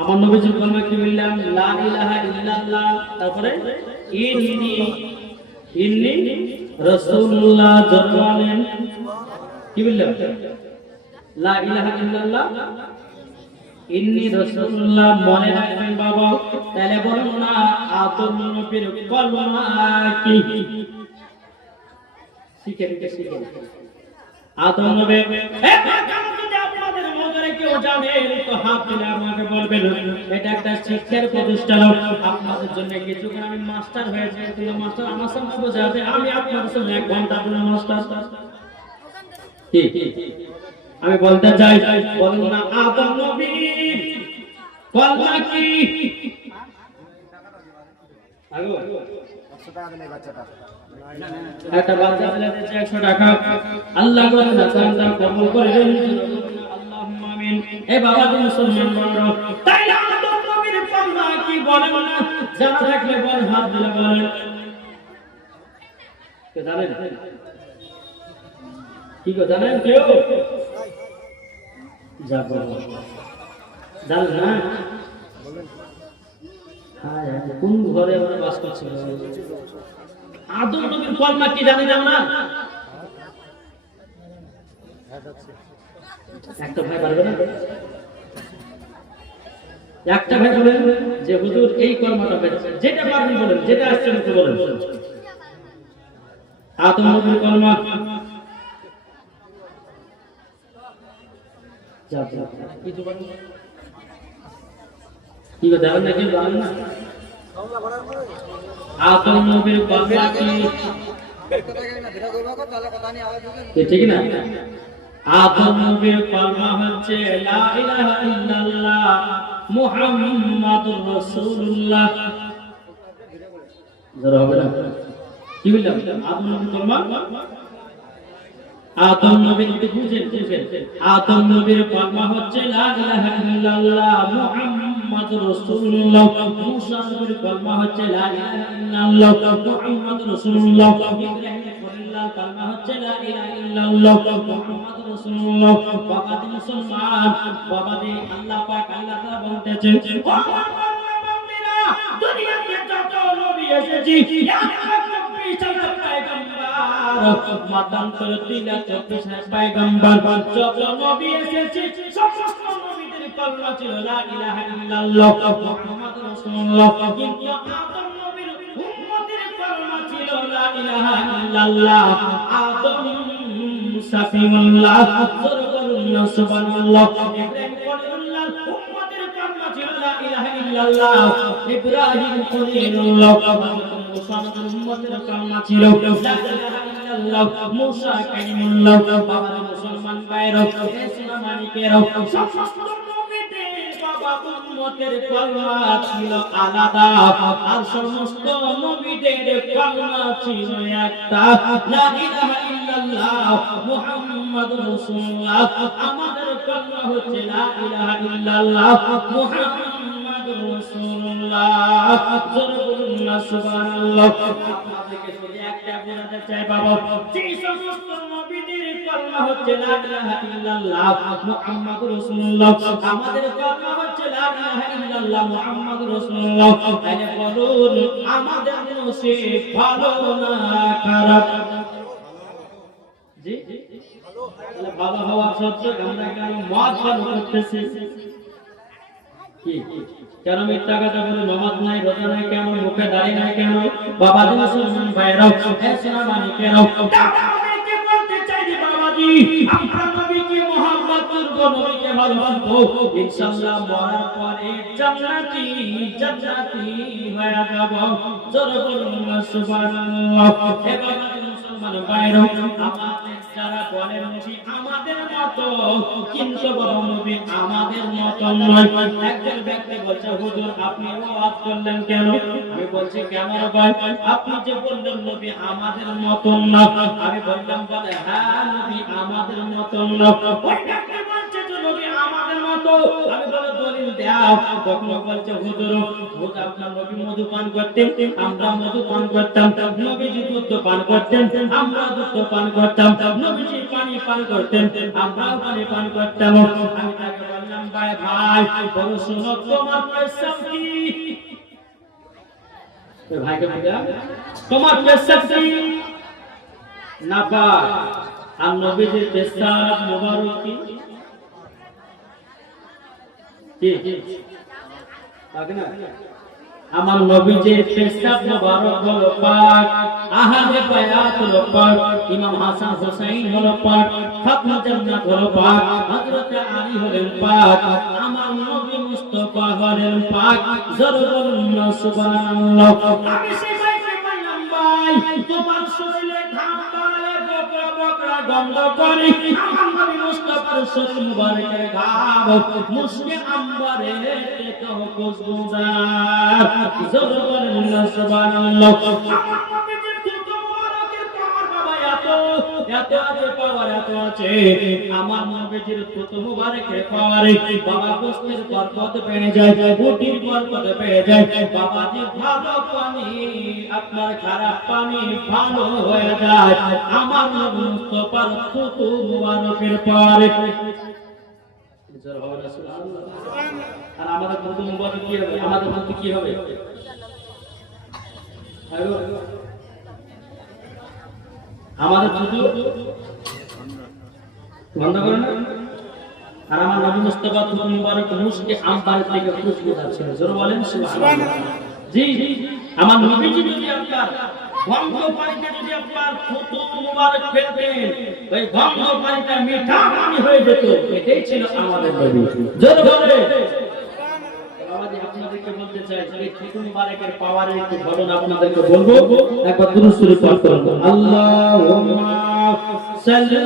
আমার নবীজির কলমা কি বললাম? লা ইলাহা ইল্লাল্লাহ, তারপরে ইন্নী রাসূলুল্লাহ। জবানেন কি বললাম? লা ইলাহা ইল্লাল্লাহ ইন্নী রাসূলুল্লাহ। মনে রাখবেন বাবা। তাহলে বলুন না আদম নবীর কলমা কি? শিখেন আদম নবী আপনাদের মজারে কেউ জানেন তো হাত তুলে আমাকে বলবেন। এটা একটা শিক্ষার প্রতিষ্ঠান, আপনাদের জন্য কিছু আমি মাস্টার হয়েছে, কিন্তু মাস্টার আমার সামনে বসে আছে, আমি আপনার সামনে 1 ঘন্টা ধরে মাস্টার। কি আমি বলতে চাই বলুন না আদম নবীর কলমা কি? একটা বাচ্চা ছেলে দিয়েছে 100 টাকা, আল্লাহ করে দানটা কবুল করে দেন, আল্লাহুম্মা আমিন। এই বাবা তুমি মুসলমান বন্ধু, তাই না আদম নবীর কলমা কি বলেন না? জানা থাকলে বল, হাত দিলে বলেন। কে জানেন? কি গো জানেন কেউ? যাবো জানেন না? কোন ঘরে আমরা বাস করছি? আদম নবীর কলমা কি জানি না আমরা? একটা ভাই পারবে না? একটা ভাই বলেন যে হুজুর এই কলমাটা পেয়েছে, যেটা পারবেন বলেন, যেটা আসছে না বলেন। আদম নবীর কলমা কি জানেন না? কেউ জানেন না? আদম নবীর কলমা কি? ঠিক না? আদম নবীর কলমা হচ্ছে লা ইলাহা ইল্লাল্লাহ মুহাম্মাদুর রাসূলুল্লাহ। জোরে হবে না? কি বললাম? আদম নবীর কলমা, আদম নবীর কি বুঝেন? আদম নবীর কলমা হচ্ছে লা ইলাহা ইল্লাল্লাহ মুহাম্মাদুর রাসূলুল্লাহ। মুসা নবীর কলমা হচ্ছে লা ইলাহা ইল্লাল্লাহ মুহাম্মাদুর রাসূলুল্লাহ। ইব্রাহিম খলিলুল্লাহ কলমা হচ্ছে লা ইলাহা ইল্লাল্লাহ মুহাম্মাদুর রাসূলুল্লাহ। বাবা দি মুসলমান, বাবা দি আল্লাহ পাক আল্লাহ তাআলা বলতেছেন দুনিয়াতে যত নবী এসেছি মাতান্তর 324 পয়গম্বর যত নবী এসেছে সমস্ত নবীদের কলমা ছিল লা ইলাহা ইল্লাল্লাহ মুহাম্মাদুর রাসূলুল্লাহ। কিন্তু আদম নবীর উম্মতের কলমা ছিল লা ইলাহা ইল্লাল্লাহ। আদম সাফিউল্লাহ সুবহানাল্লাহ। ইব্রাহিম খলিলুল্লাহ উম্মতের কলমা ছিল ইল্লাল্লাহ ইব্রাহিম খলিলুল্লাহ মুসা উম্মতের কালমা ছিল লা ইলাহা ইল্লাল্লাহ মুসা কালিমুল্লাহ বাবা মুসলমান ভাইরা সোনা মানিকেরা সমস্ত নবীদের বাবা উম্মতের কালমা ছিল আলাদা আর সমস্ত নবীদের কালমা ছিল একটা লা ইলাহা ইল্লাল্লাহ মুহাম্মাদুর রাসূলুল্লাহ আমাদের কালমা হচ্ছে লা ইলাহা ইল্লাল্লাহ মুহাম্মাদুর রাসূলুল্লাহ সুবহানাল্লাহ আপনাদেরকে শুধু একটা বোঝাতে চাই বাবা যে সমস্ত নবীদের কালমা হচ্ছে লা ইলাহা ইল্লাল্লাহ মুহাম্মাদুর রাসূলুল্লাহ আমাদের কালমা হচ্ছে লা ইলাহা ইল্লাল্লাহ মুহাম্মাদুর রাসূলুল্লাহ তাহলে বলুন আমাদের নসিব ভালো না খারাপ জি তাহলে ভালো হওয়া সত্ত্বেও আমরা কেন মদ পান করতেছি কি কেন মিথ্যা কথা বলে নামাজ নাই রোজা নাই কেন মুখে দাড়ি নাই কেন বাবা জি মুসলমান ভাইরা সোনা মানিকেরা নবীকে বলতে চাই রে বাবাজি আমরা নবীকে মহব্বত করব নবীকে ভালোবাসবো ইনশাআল্লাহ মরার পরে জান্নাতি হয়ে যাব জোরে বলুন সুবহানাল্লাহ হে বাবা জি মুসলমান ভাইরা আমাদের যারা বলেন নবী আমাদের মতো কিন্তু বড় নবী আমাদের মতো নয় একজন ব্যক্তি বলছে হুজুর আপনি ওয়াজ করলেন কেন আমি বলছি কেন ভাই আপনি যে বললেন নবী আমাদের মতো না আমি বললাম বলে হ্যাঁ নবী আমাদের মতো না ওই ব্যক্তি বলছে যে নবী আমাদের মতো আমি বলে দলিল দাও তখন বলছে হুজুর আপনার নবী মধু পান করতেন আমরা মধু পান করতাম নবীজি দুধ পান করতেন আমরা দুধ পান করতাম নবীজি পানি পান করতেন আমরাও পানি পান করতাম আমি তাকে বললাম ভাই বড় শোনো তোমার পেশাব কি ভাইকে বললাম তোমার পেশাব কি নাপাক আর নবীজির পেশাব মুবারক কি আমার নবীজির পেশাব মুবারক হলো পাক আহলে বায়াত হলো পাক ইমাম হাসান হুসাইন হলো পাক ফাতেমা জান্নাত হলো পাক হযরত আলী হলেন পাক আমার নবী মুস্তাফা হলেন পাক জোরে বলুন সুবহানাল্লাহ আমি সেই ভাইকে বললাম ভাই তোমার শরীরে ঘাম পালে বকরা বকরা গন্ধ করে আমার নবী মুস্তাফার শরীর মুবারকের ঘাম মুশকে আম্বরে তো খুশবুদার জোরে বলুন সুবহানাল্লাহ আমার নবীর কত মুবারকের পাওয়ার বাবা এত আছে পাওয়ার এত আছে আমার নবীর কত মুবারকের পাওয়ারে বাবা গোস্তের বরকত বেড়ে যায় বুটির বরকত বেড়ে যায় বাবাজি ভালো পানি আপনার খারাপ পানি ভালো হয়ে যায় আমার নবী মুস্তাফার কত মুবারকের পাওয়ারে আর আমাদের কত মুবারক কি হবে আমাদের মধ্যে কি হবে আমাদের শুধু বন্ধ করে না আর আমার নবী মুস্তাফা তো মুবারক মুশকে আমবার থেকে খুশবু যাচ্ছে জোরে বলেন সুবহানাল্লাহ জি আমার নবীজি যদি আপনার গন্ধ পানিতে যদি আপনার কত মুবারক ফেলতেন ওই গন্ধ পানিটা মিঠা পানি হয়ে যেত এটাই ছিল আমাদের নবী জোরে বলেন বাবাজি আপনাদেরকে বলতে চাই যে কত মুবারকের পাওয়ারে একটু বলুন আপনাদেরকে বলবো একবার দুরূদ শরীফ পাঠ করুন আল্লাহুম্মা সাল্লি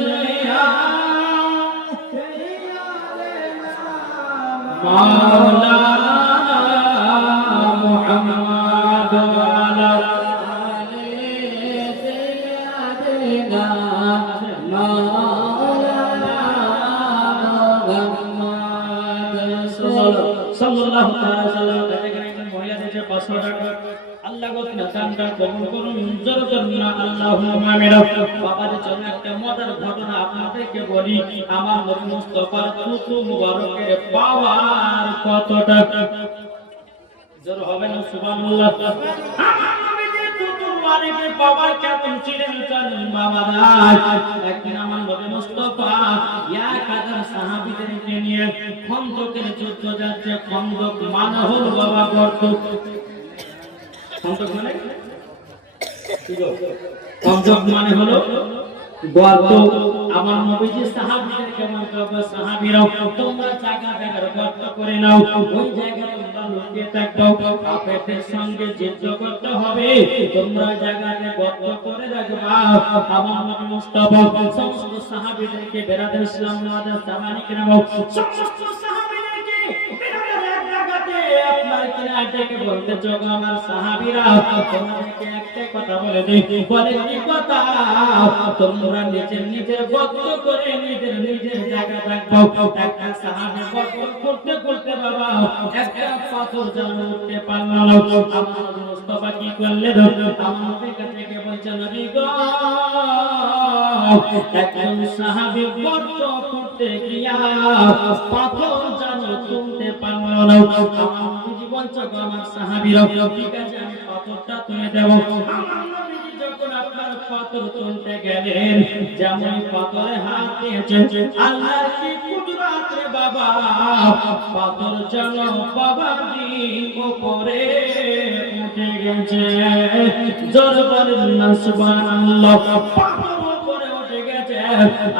মাওলানা মুহাম্মদ ওয়া আলা আলি সাইয়্যিদিনা মাওলানা মুহাম্মদ সাল্লাল্লাহু আলাইহি ওয়াসাল্লাম দেখেন মহিলা দেশে 500 টাকা আল্লাহ গোসনা দানটা কবুল করুন জোরে জোরে আল্লাহুম্মা আমিন বাবাদের জন্য একটা মজার ঘটনা আপনাদেরকে বলি আমার নবী মুস্তাফার কত মুবারকের পাওয়ার কতটা জোরে হবে না সুবহানাল্লাহ আমার নবীর কত মুবারকের পাওয়ার কেমন ছিলেন জানেন বাবারা একদিন আমার নবী মুস্তাফা 1000 সাহাবীদেরকে নিয়ে খন্দকের যুদ্ধ যাচ্ছে খন্দক মানে হলো বাবা গর্ত খন্দক মানে হলো গর্ত আমার নবীজি সাহাবীদের কেমন করবে সাহাবীরাও তোমরা জায়গা জায়গার গর্ত করে নাও ওই জায়গা তোমরা লুকিয়ে থাকো কাফেরদের সঙ্গে যুদ্ধ করতে হবে তোমরা জায়গাতে গর্ত করে রাখবা আমার নবী মুস্তাফা সমস্ত সাহাবীদেরকে বেরাদের ইসলাম ওয়াদের সামানি কেনাম সমস্ত সাহাবীদেরকে বেরাদের জায়গাতে আপনার কিনা ডেকে বলতে চোখ আমার সাহাবীরা তোমাদেরকে একটা কথা বলে দেই বলে কি কথা তোমরা নিজের গর্ত করে নিজের জায়গা রাখবো একটা সাহাবী গর্ত করতে করতে বাবা একটা পাথর যেন উঠতে পারল না আমার মুস্তাফা কি করলেন আমার নবীর কাছে গিয়ে বলছে নবী গো একজন সাহাবী গর্ত করতে গিয়া পাথর যেন তুলতে পারল না আমার নবীজি বলছে আমার সাহাবীরা ঠিক আছে আমি পাথরটা তুলে দেব আমার নবীজি যখন আপনার পাথর তুলতে গেলেন যেমন পাথরে হাত দিয়েছে আল্লাহর কি কুদরত রে বাবা পাথর যেন বাবাজি উপরে উঠে গেছে জোর বলেন না সুবহানাল্লাহ পাথর উপরে উঠে গেছে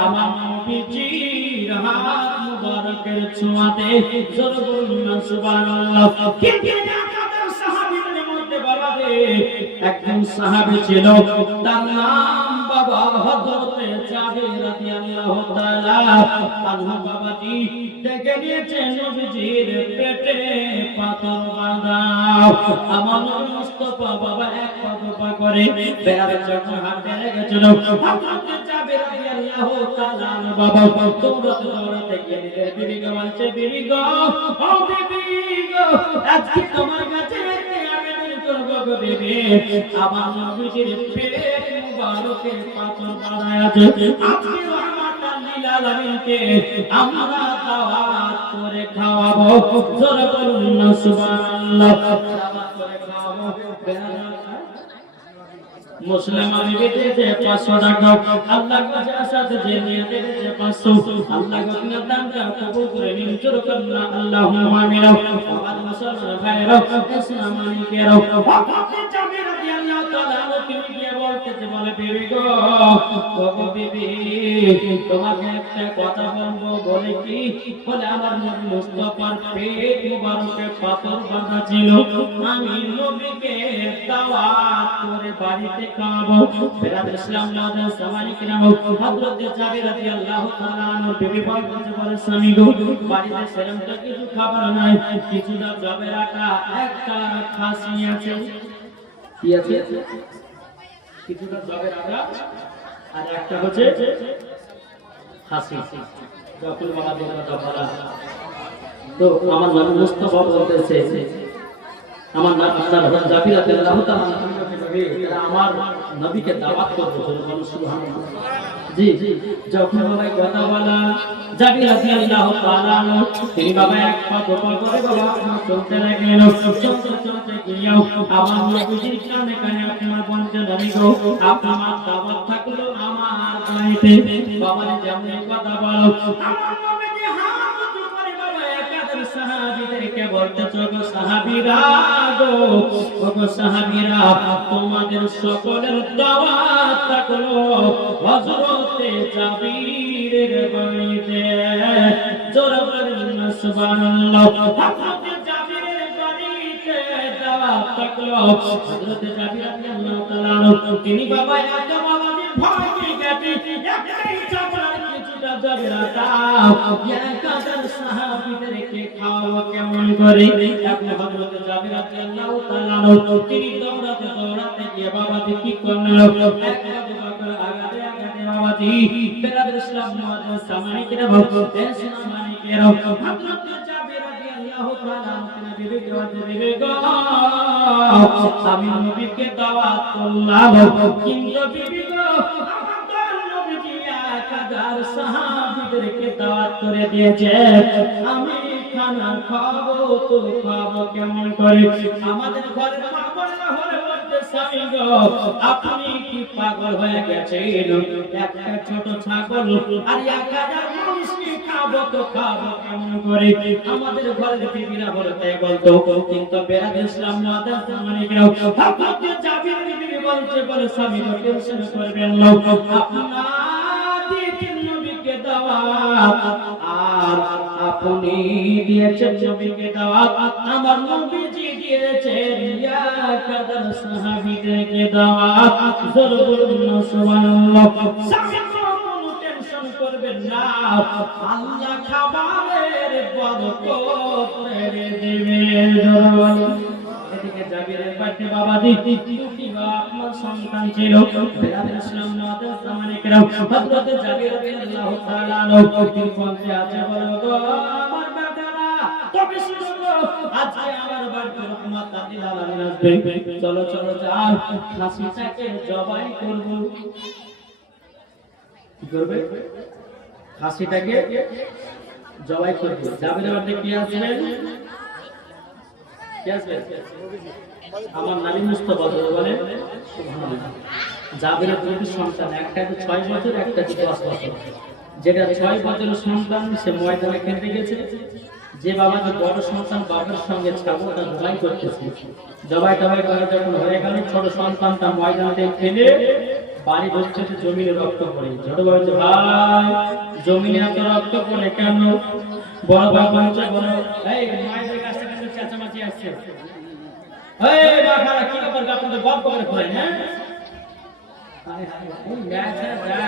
আমার নবীজির হাত মুবারকের ছোঁয়াতে জোর বলেন না সুবহানাল্লাহ কিন্তু একজন সাহাবী ছিল তার নাম বাবা হযরত জাবির রাদিয়াল্লাহু তাআলা আনহু বাবাজি ডেকে নিয়েছেন নবীজির পেটে পাথর বাঁধা আমার নবী মুস্তাফা বাবা এক পা করে বেড়াতে যখন হাঁটতে লেগেছিল হযরত জাবির রাদিয়াল্লাহু তাআলা বাবা দৌড়াতে গিয়ে বিবি বলছে বিবি গো ও বিবি গো আজকে তোমার কাছে আমার নবীজির পেট মুবারকে পাথর বাঁধা আছে আজকে রহমাতুল লিল আলামিনকে আমরা দাওয়াত করে খাওয়াবো জোরে বলুন না সুবহানাল্লাহ দাওয়াত করে খাওয়াবো মুসলিম আমি দিয়েছে 500 টাকা আল্লাহ কাছে সাথে যে নিয়ে দিয়েছে 500 আল্লাহ আপনার দানটা কবুল করে নিন জোরে করুন না আল্লাহুম্মা আমিন আমার মুসলমান ভাইরা ইসলাম আনিকেরাও জাবির রাদিয়াল্লাহু তাআলা তিনি কি বলতেছে বলে বিবি গো ওগো বিবি তোমাকে একটা কথা বলবো বলে কি বলে আমার নবী মুস্তাফার পেট মুবারকে পাথর বাঁধা ছিল আমি নবীকে দাওয়াত করে বাড়িতে খাওয়াবো বেরাদের ইসলাম ওয়াদের সামানি কিরাম হযরত জাবির রাদিয়াল্লাহু তাআলা আনহু বিবি বলতেছে বলে স্বামী গো বাড়িতে সেরকম তো কিছু খাবার নাই কিছুটা জবের আটা একটা খাসি আছে কি আছে কিছুটা জবের আটা আর একটা হচ্ছে খাসি যখন বলা কথা বলা তো আমার নবী মুস্তাফা বলতেছে আমার নাম আপনার জাবির রাদিয়াল্লাহু তাআলা আমার নবীকে দাওয়াত করতে সুবহানাল্লাহ জি যখন বাবা কথা বলা জাবির রাদিয়াল্লাহু তাআলা তিনি বাবা এক পা করে বাবা চলতে লাগলেন চলতে গিয়েও আমার নবীজির কানে কানে আপনার বলতে নবী গো আপনার দাওয়াত থাকলো আমার বাড়িতে বাবার যেমন কথা বলো আমার নবীজি হাত করে বাবা একাধারে সাহাবীদেরকে বলতেছে গো সাহাবীরা গো সাহাবীরা তোমাদের সকলের দাওয়াত থাকলো হযরত জাবিরের বাড়িতে জোরে বলুন না সুবহানাল্লাহ হযরত জাবিরের বাড়িতে দাওয়াত থাকলো হযরত জাবির রাদিয়াল্লাহু তাআলা তিনি বাবা এত বাবাজি ভয় গেছে একটাই চাপড়ার কিছুটা জাবিরাটা একাধার সাহাবীদেরকে খাওয়া কেমন করে আপনি হযরত জাবির রাদিয়াল্লাহু তাআলা তিনি দৌড়াতে গিয়ে বাবাজি কি করলেন এক পা আগাতে বাবাজি বেরাদের ইসলাম ওয়াদের সামানি কিরা বলতে সামানি কিরা হযরত জাবির রাদিয়াল্লাহু তাআলা বিবি বলতে বিবি গো আমি নবীকে দাওয়াত করলাম কিন্তু বিবি গো আমার নবীজি 1000 সাহাবীদেরকে দাওয়াত করে দিয়েছে আমি খানা খাবো তো খাবো কেমন করে আমাদের ঘরে পাগল না হলে বলতে স্বামী গো আপনি কি পাগল হয়ে গেছেন একটা ছোট ছাগল আর 1000 মানুষকে খাবো তো খাবো কেমন করে আমাদের ঘরের বিবিরা বলতো কিন্তু বেরাদের ইসলাম ওয়াদের সামনে গেও হযরত জাবির বিবি বলছে বলে স্বামী টেনশন করবেন না আপনার রহমত আর আপনি দিয়েছেন নবীকে দাওয়াত আমার নবীজি দিয়েছেন ইয়া কাদার সাহাবীদেরকে দাওয়াত জোরে বলুন না সুবহানাল্লাহ কোনো টেনশন করবেন না আল্লাহ খাবারের বরকত করে দেবে জোরে বলুন এদিকে জাবিরের বাড়িতে বাবাজি দুটি আপনার সন্তান ছিল বেলাল ইসলাম মাদার জামানে কেরাম হযরত জাবির রাদিয়াল্লাহু তাআলা আনহু তিনি বলতে আছে বলো গো আমার বাবারা তবে শুনো আজকে আমার বাড়িতে রহমত আল্লাহ আলামিন আসবে চলো চলো যাও খাসিটাকে জবাই করব কি করবে খাসিটাকে জবাই করব জাবিরের বাড়িতে কি আসবে আমার নবী মুস্তাফা বলে সুবহানাল্লাহ জাবিরের দুটি সন্তান একটা 6 বছর একটা 10 বছর যেটা 6 বছরের সন্তান সে ময়দানে খেলতে গেছে যে বাবাকে বড় সন্তান বাবার সঙ্গে ছাগলটা জবাই করতেছে জবাই করে যখন হয়ে গেল ছোট সন্তানটা ময়দানে খেলে বাড়ি বসছে জমিনে রক্ত পড়ে ছোট ভাই ভাই জমিনে এত রক্ত পড়ে কেন বড় ভাই বলছে বড় এই মায়ের কাছে কিন্তু চাচামাচি আসছে এই বাবারা কি ব্যাপার আপনাদের গল্প করে করেন হ্যাঁ আরে ওই ম্যাচে যা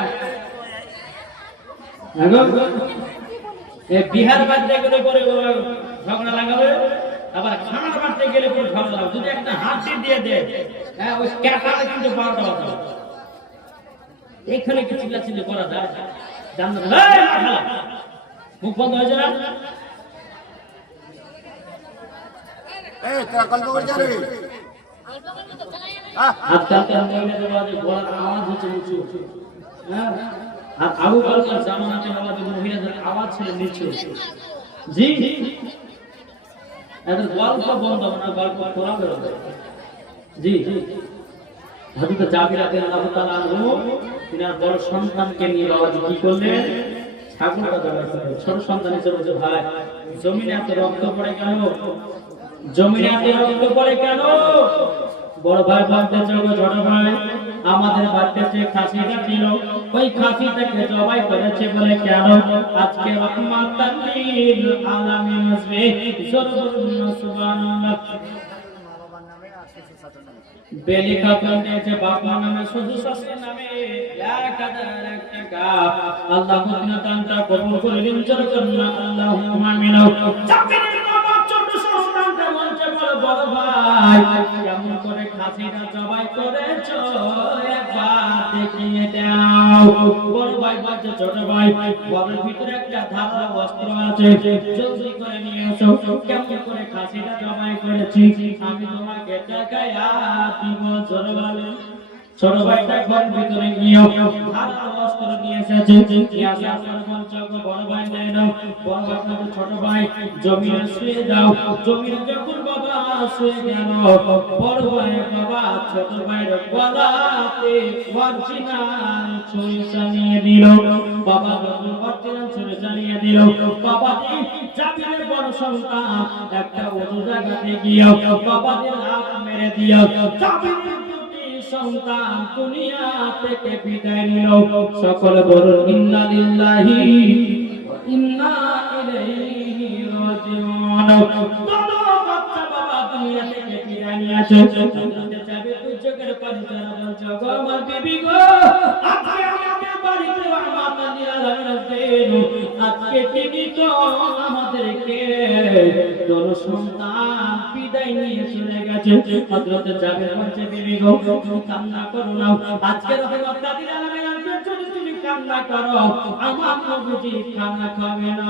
এই বিহার বাদে করে করে ঝগড়া লাগাবে আবার খানার বাদে গেলে পরে ঝগড়া লাগাবে যদি একটা হাসি দিয়ে দে হ্যাঁ ওই ক্যাটারে কিন্তু 12টা বাজে এখানে কি চিল্লাচিল্লি করা যায় জানো না এই মাশাআল্লাহ মুখ বন্ধ হয়ে যায় না এই তোরা গল্প করে যাবে আজকালকার মহিলাদের বাজে গলার আওয়াজ হচ্ছে উঁচু হ্যাঁ আর আবু বকর জামানাতে বাজে মহিলাদের আওয়াজ ছিল নিচু জি এত গল্প বন্ধ না গল্প করা বেরোবে জি হযরত জাবির রাদিয়াল্লাহু তাআলা আনহু তিনার বড় সন্তানকে নিয়ে বাবাজি কি করলেন ছাগলটা জবাই করলেন ছোট সন্তানের বলছে ভাই জমিনে এত রক্ত পড়ে কেন জমিনে এত রক্ত পড়ে কেন বড় ভাই বলতে ছোট ভাই আমাদের বাড়িতে যে খাসিটা ছিল ওই খাসিটাকে জবাই করেছে বলে কেন আজকে রহমাতাল লিল আলামিন আসবে সুবহানাল্লাহ বেলি খাতুন দিয়েছে বাবা নামে শুধু শ্বশুর নামে এক হাজার টাকা আল্লাহ মুদিনা দানটা কবুল করে দিন জোরে আল্লাহুম্মা আমিন জাবিরের বাবা ছোট সন্তানটা বলছে বড় ভাই কেমন করে খাসিটা জবাই করেছো একবার দেখিয়ে দাও বড় ভাই বলছে ছোট ভাই ঘরের ভিতরে একটা ধাতব বস্ত্র আছে জলদি করে নিয়ে এসো কেমন করে খাসিটা জবাই করেছি আমি তোমাকে টাকায়া দিব জোরে বলে ছোট ভাইটা ঘরের ভিতরে গিয়ে ধাতব বস্ত্র নিয়ে এসেছে নিয়ে আসার পর বলছে বড় ভাই দেয় নাও বড় ভাই বলছে ছোট ভাই জমিনে শুয়ে যাও জমিনে যখন বাবা শুয়ে গেল বড় ভাই বাবা ছোট ভাইয়ের গলাতে অরিজিনাল ছুরি চালিয়ে দিল বাবা যখন অরিজিনাল ছুরি চালিয়ে দিল বাবা জাবিরের বড় সন্তান একটা ওজু জায়গাতে গিয়ে বাবাদের হাত মেরে দিও জাবিরের দুটি সন্তান দুনিয়া থেকে বিদায় নিল সকল বলুন ইন্না লিল্লাহি ওয়া ইন্না ইলাইহি রাজিউন দোনো বাচ্চা বাবা দুনিয়া থেকে বিদায় নিয়েছে যাবে চোখের পানি ছাড়া বলছো গো আমার বিবি গো আজকে আমাদের বাড়িতে রহমাতুল লিল আলামিন আসবেন আজকে তিনি তো আমাদেরকে দোনো সন্তান বিদায় নিয়ে চলে গেছে হযরত জাবির বলছে বিবি গো কান্না করো না আজকে রহমাতুল লিল আলামিন আসবেন যদি তুমি কান্না করো আমার নবীজি খানা খাবে না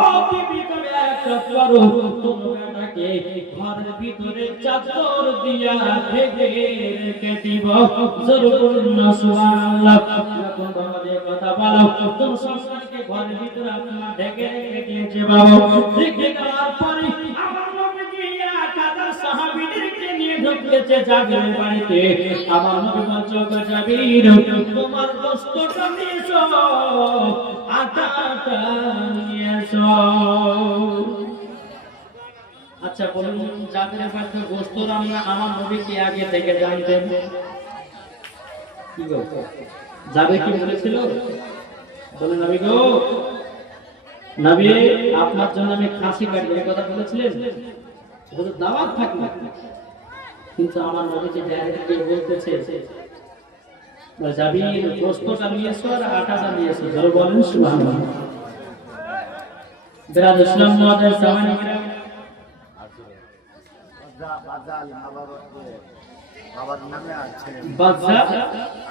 ও বিবি তুমি একটা করো তোমরাকে ঘরের ভিতরে চাদর দিয়া ঢেকে রেখে দিব জরুর না সুবহানাল্লাহ যখন বাবাদের কথা বলো তোর সংসারকে ঘরের ভিতরে আপনারা ঢেকে রেখে দিয়েছে বাবা রেখে দেওয়ার পরে আমার নবীজি কাদার সাহাবীদেরকে নিয়ে ঢুকেছে জাবিরের বাড়িতে আমার নবী বলছে জাবির তোমার গোশতটা নিয়ে এসো আটাটা নিয়ে এসো আচ্ছা বলুন জাবিরের বাড়িতে গোশত রান্না আমার নবী কি আগে থেকে জানতেন কি গো জাবির কি বলেছিল বলেন নবী গো নবী আপনার জন্য আমি খাসি কাটবো এই কথা বলেছিলেন, শুধু দাওয়াত থাকবে। কিন্তু আমার নবী যে ডাইরেক্ট বলতেছে যাবি গোশতটা নিয়ে এসো আর আটাটা নিয়ে এসো, জোরে বলেন সুবহানাল্লাহ। বিরাদ ইসলাম মুআদ্দিস জামানি বাবার নামে আছে বাদশা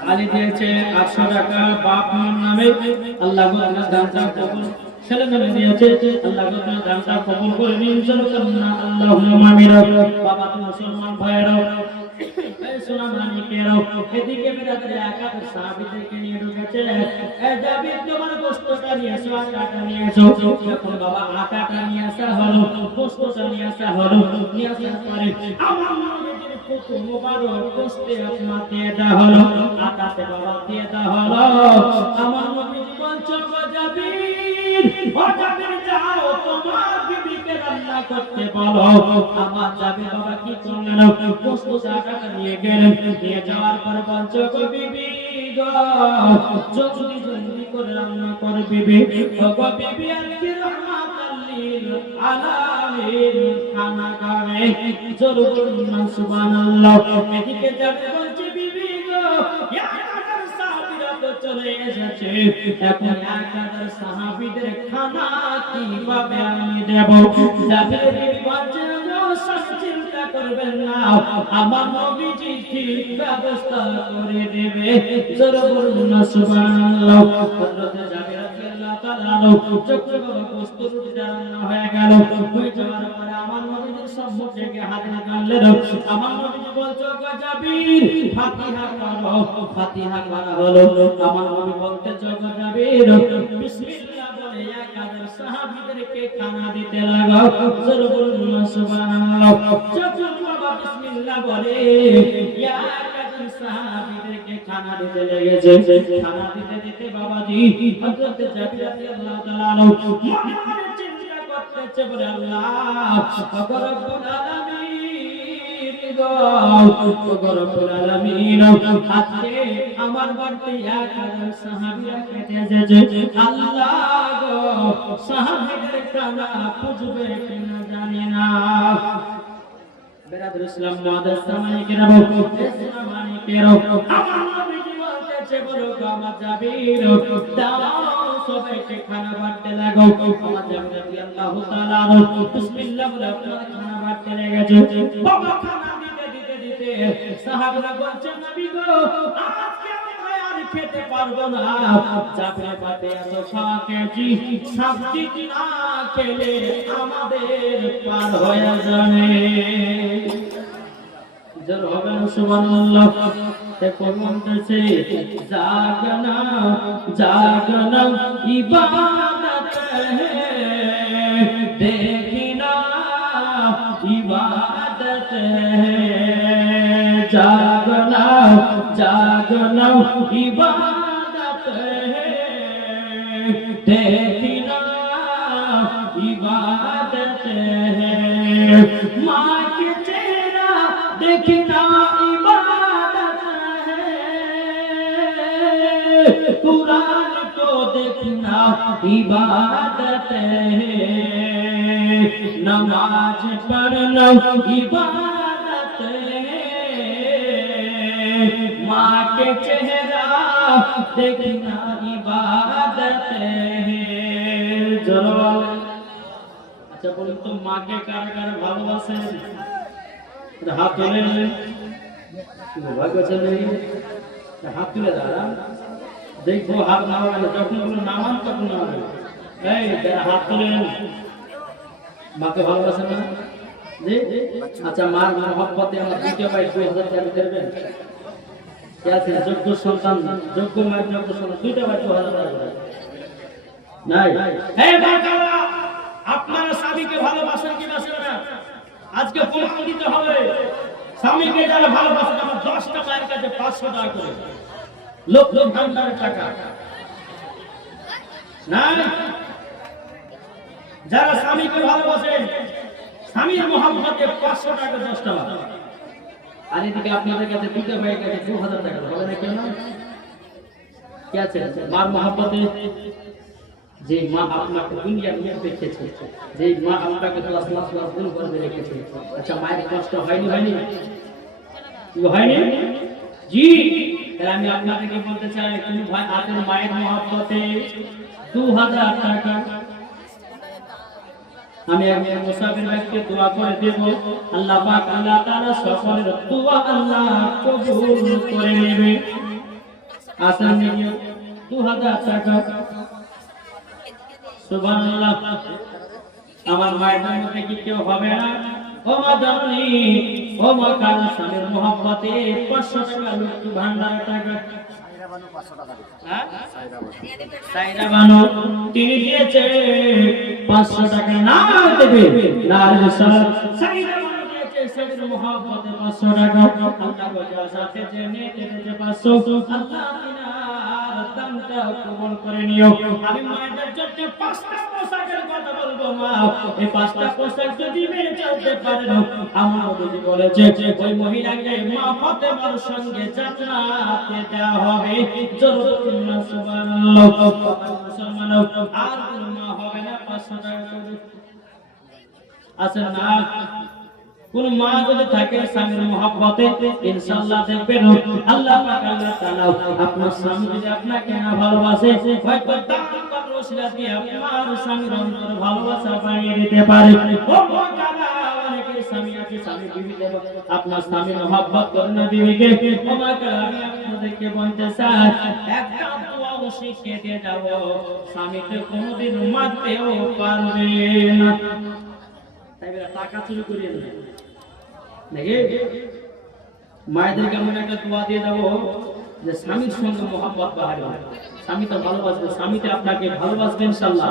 আলী দিয়েছে 800 টাকা বাপ মার নামে, আল্লাহ আপনার দানটা কবুল। ছেলে নামে দিয়েছে, আল্লাহ আপনার দানটা কবুল করে নিন। আল্লাহুম্মা আমিন। বাবা তো মুসলমান ভাইরা এই সোনা মানিকেরা এদিকে বিরাদরে একাদশ সাহাবীদেরকে নিয়ে ঢুকেছে। এই যাবি তোমার গোশতটা নিয়ে এসো, আটাটা নিয়ে এসো। যখন বাবা আটাটা নিয়ে আসা হলো, গোশতটা নিয়ে আসা হলো, নিয়ে আসার পরে আমার নবীর কত মোবারক গোশতে আপনার দিয়ে দেওয়া হলো, আটাতে বাবা দিয়ে দেওয়া হলো। আমার নবী বলছো যাবির, ও যাবির যাও তোমার বিবিকে রান্না করতে বলো। আমার যাবে বাবা কি করলেন, গোশতটা আটাটা নিয়ে গেলেন, নিয়ে যাওয়ার পরে বলছো গো বিবি গো জলদি জলদি করে রান্না করে বিবি, ও গো বিবি আজকে রহমাতাল লিল আলামিন খানা খাবে। জোরে বলুন সুবহানাল্লাহ। এদিকে যাবে বলছে বিবি গো একাদার সাহাবীরা তো চলে এসেছে, এখন একাদার সাহাবীদের খানা কিভাবে আমি দেব? যাবে বিবি বলছে চিন্তা করবেন না, আমার নবীজি ঠিক ব্যবস্থা করে দেবে। জোরে বলুন সুবহানাল্লাহ। হযরত জাবির রাদিয়াল্লাহু তাআলা আনহু চক্র বাবা গোশত রুটি রান্না হয়ে গেল, হয়ে যাওয়ার পরে আমার নবীজির সম্মুখে গিয়ে হাত নাড়লেন। আমার নবীজি বলছো গো জাবির ফাতিহা করো, ফাতিহা করা হলো। আমার নবী বলতে গো জাবির বিসমিল্লাহ বলে একাদার সাহাবীদেরকে খানা দিতে লাগো। জোরে বলুন সুবহানাল্লাহ। যখন বাবা বিসমিল্লাহ বলে একাদার সাহাবীদেরকে খানা দিতে লেগেছে, খানা দিতে দিতে বাবাজি হযরত জাবির রাদিয়াল্লাহু তাআলা আনহু মনে মনে চিন্তা করতেছে বলে আল্লাহ রব্বুল আলামিন গো, রব্বুল আলামিন আজকে আমার বাড়িতে একাদার সাহাবীরা কেটে এসেছে, আল্লাহ গো সাহাবীদের খানা পুজবে কিনা জানি না। বিরাদর ইসলাম মুআদ্দিস জামানিকেরা জামানিকেরা আমার নবীজি বলতেছে বলো গো আমার জাবির দাও সবাইকে খানা বাড়তে লাগো। আমার জাবির রাদিয়াল্লাহু তাআলা আনহু বিসমিল্লাহ বলে আপনারা খানা বাড়তে লেগেছে। বাবা খানা দিতে দিতে দিতে সাহাবারা বলছেন নবী গো আজকে আমরা আর খেতে পারবো না, জাবির বাতে এত খাওয়া খেয়েছি, শান্তি না খেলে আমাদের পার হয়ে যাবে। জোর হবে না সুবহানাল্লাহ। দেখো বলতেছে জাগনা জাগনা ইবাদত है, देखना इबादत है, जागना जागना इबादत है, देखना इबादत है, माँ के चेहरा देखना इबादत है, कुरान को देखना इबादत है, नमाज पढ़ना इबादत है, माँ के चेहरा देखना इबादत है। जरूर अच्छा बोलो तो माँ के कार भालोबासे हाथ तुले हाथ तुले दादा देखो हाथ ना যখন নামান তখন না এই হাত তুলে মাকে ভালোবাসেন না জি আচ্ছা মার মহব্বতে আমরা দ্বিতীয় ভাই 2000 টাকা দেবেন কি আছে যোগ্য সন্তান যোগ্য মায়ের যোগ্য সন্তান দুইটা ভাই 2000 টাকা নাই এই বাবা আপনারা স্বামীকে ভালোবাসেন কি বাসেন না আজকে প্রমাণ দিতে হবে স্বামীকে যারা ভালোবাসেন আমার 10 টাকার কাছে 500 টাকা করে লোক লোক ভান্ডারের টাকা না যারা স্বামীকে ভালোবাসেন স্বামীর মহব্বতে 500 টাকা 10 টাকা আর এদিকে আপনাদের কাছে দুটো ভাইয়ের কাছে 2000 টাকা হবে না কেন কি আছে মার মহব্বতে যে মা আপনাকে দুনিয়ার মুখ দেখেছে, যে মা আপনাকে 10 লাখ গুণ করে রেখেছে, আচ্ছা মায়ের কষ্ট হয়নি? হয়নি? জি। তাহলে আমি আপনাদেরকে বলতে চাই, তুমি ভাই আপনার মায়ের মহব্বতে 2000 টাকা আমি একজন মুসাফির ব্যক্তিকে দোয়া করে দেব, আল্লাহ পাক আল্লাহ তাআলা সকলের দোয়া আল্লাহ কবুল করে নেবে। আসেন নিয়ে 2000 টাকা। সুবহানাল্লাহ। আমার মায়ের মধ্যে কি কেউ হবে না? ও মা জানি, ও মা কার স্বামীর মহব্বতে 500 টাকা লক্ষ্মী ভান্ডার টাকা। সাইরা বানু তিনি দিয়েছে 500 টাকা। না দেবে না রে সাইরা বানু দিয়েছে স্বামীর মহব্বতে 500 টাকা। আল্লাহ বলে সাথে জেনে দিয়েছে 500। আল্লাহ তিনার দানটা কবুল করে নিও। আমি মায়ের জন্য 5টা পোশাকের কথা বলবো মা। এই 5টা পোশাক যদি মেনে চলতে পারেন, আমার নবী বলেছে ওই মহিলাকে মা ফাতেমার সঙ্গে জান্নাতে দেওয়া হবে। জোরে সুবহানাল্লাহ। মুসলমান আর কোন মা হবে না 500 টাকা করে। আচ্ছা না, কোন মা যদি থাকে স্বামীর মহব্বতে, ইনশাআল্লাহ দেখবেন আল্লাহ পাক আল্লাহ তাআলা আপনার স্বামী যদি আপনাকে না ভালোবাসে, হয়তো দান করার ওসিলা দিয়ে আপনার স্বামীর অন্তর ভালোবাসা বাড়িয়ে দিতে পারে। ও বাবা, অনেকের স্বামী আছে, স্বামী বিবিকে আপনার স্বামী মহব্বত করে না বিবিকে। ও মা, আমি আপনাদেরকে বলতে চাই, একটা দোয়া শিখিয়ে দিয়ে যাব, স্বামীকে কোনোদিন মারতেও পারবে না। তাই বলে টাকা চুরি করিয়ে দেবে নাকি? মায়েদেরকে আমরা একটা দোয়া দিয়ে দেবো যে স্বামীর সঙ্গে মহব্বত বাড়াবে, স্বামী তো ভালোবাসবে, স্বামীতে আপনাকে ভালোবাসবে ইনশাআল্লাহ।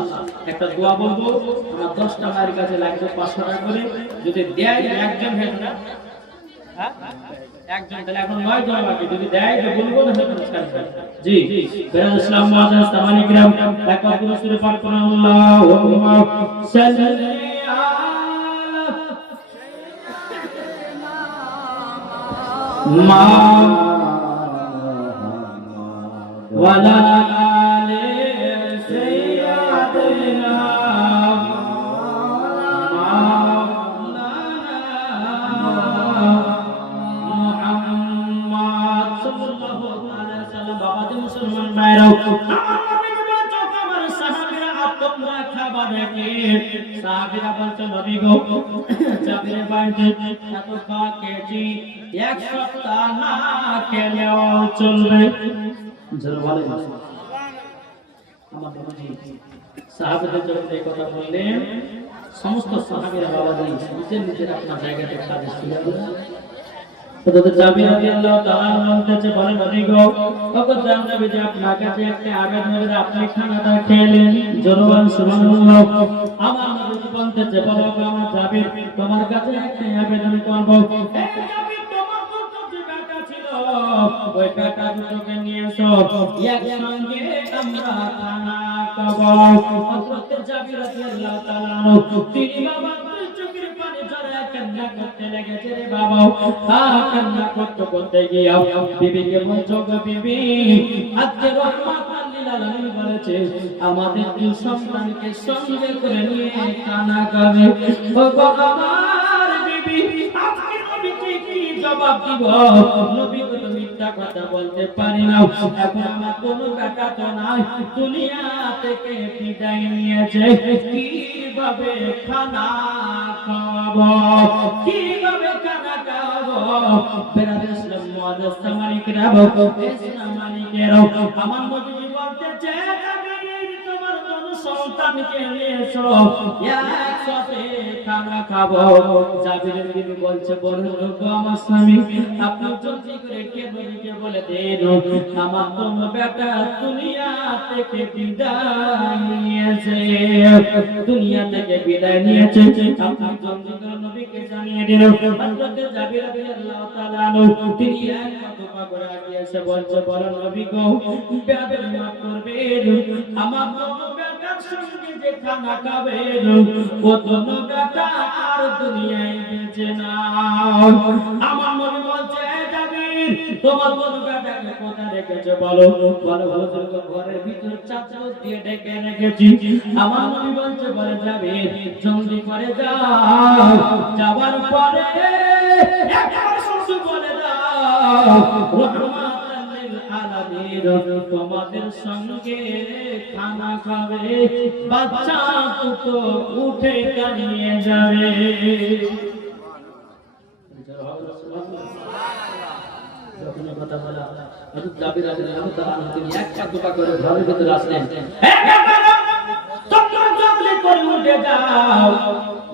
একটা দোয়া বলবো, আমার 10টা মায়ের কাছে লাগবে 500 টাকা করে। যদি দেয় একজন হেড না, হ্যাঁ একজন, তাহলে এখন 9 জন বাকি। যদি দেয় তো বলবো না হেড ছাড়বে। জি বেরাদ ইসলাম মুআজ্জাজ তামানি کرام তাকাব্বুর সুরে পাক করুন। আল্লাহুম্মা সাল্লি মা ওয়ালা আলে সাইয়্যিদিনা মাওলানা মুহাম্মদ সাল্লাল্লাহু আলাইহি ওয়াসাল্লাম। বাবাজি মুসলমান ভাইরাও, আমার সাহাবীরা তোমরা খাবার দেখে, সাহাবীরা বলতে নবী গো জাবিরের বাড়িতে এত খাওয়া খেয়েছি, 1 সপ্তাহ না খেলেও চলবে। জোরে বলেন। আমার নবী সাহাবীদের যখন এই কথা বললেন, সমস্ত সাহাবীরা বাবাজি নিজের আপনার জায়গাতে কাজে ছিলেন। হযরত জাবির রাদিয়াল্লাহু তাআলা বলতেছে, বলে নবী গো, ওগো জানবে যে আপনার কাছে একটা আবেদন হবে, আপনি খানাটা খেলেন। জোরে বলেন সুবহানাল্লাহ। আমার নবী বলতেছে, বলো আমার জাবির, তোমার কাছে একটা আবেদন করব। এই জাবির, তোমার তো যে বেটা ছিল, ওই বেটা দুটোকে নিয়ে এসো, একসঙ্গে আমরা খানা খাবো। হযরত জাবির রাদিয়াল্লাহু তাআলা তিনি বাবা চোখের পানি ঝরে কান্না করতে লেগেছে রে বাবা। কান্না করতে গিয়ে বিবিকে বলছো, গো বিবি, আজকে রহমাতুল লিল আলামিন বলেছে আমাদের দুই সন্তানকে সঙ্গে করে নিয়ে খানা খাবে। ও গো আমার বিবি, আজকে নবীকে কি জবাব দিব? নবী তো মিথ্যা কথা বলতে পারি না। এখন আমার কোনো বেটা তো নাই, দুনিয়া থেকে বিদায় নিয়েছে, কিভাবে খানা খাওয়াবো, কিভাবে খানা খাওয়াবো? বেরাদ ইসলাম মুআজ্জাজ তামানি کرام, ইসলাম মালিকেরাও, আমার নবী বলতেছে, জাবির, তোমার কোন সন্তানকে নিয়ে এসো, একসাথে খানা খাবো। জাবিরের বিবি বলছে, বলুন গো আমার স্বামী, আপনি জলদি করে কে নবীকে বলে দেন আমার কোন বেটা দুনিয়া থেকে বিদায় নিয়েছে, দুনিয়া থেকে বিদায় নিয়েছে। আপনি জলদি করে নবীকে জানিয়ে দিন। হযরত জাবির রাদিয়াল্লাহু তাআলা তিনি এক কথা করে এসে বলছে, বলেন নবী গো, বেয়াদবি মাফ করবেন, আমার কোন বেটার সঙ্গে যে খানা খাবেন, ও কোন বেটা আর দুনিয়ায় বেঁচে না। আমার নবী বলছে, জাবির, তোমার কোন বেটাকে কোথায় রেখেছে বলো বলো হুজুর ঘরের ভিতর চাদর দিয়ে ঢেকে রেখেছি আমার নবী বলছে বলে যাবে জলদি করে যাও যাওয়ার পরে একবার শুধু বলে দাও রহমাতাল লিল আলামিন তোমাদের সঙ্গে খানা খাবে বাচ্চা দুটো উঠে দাঁড়িয়ে যাবে কথা বলা জাবির রাদিয়াল্লাহু তাআলা তিনি একটা দোয়া করে ঘরের ভিতরে আসলেন তোমরা জলদি করে উঠে যাও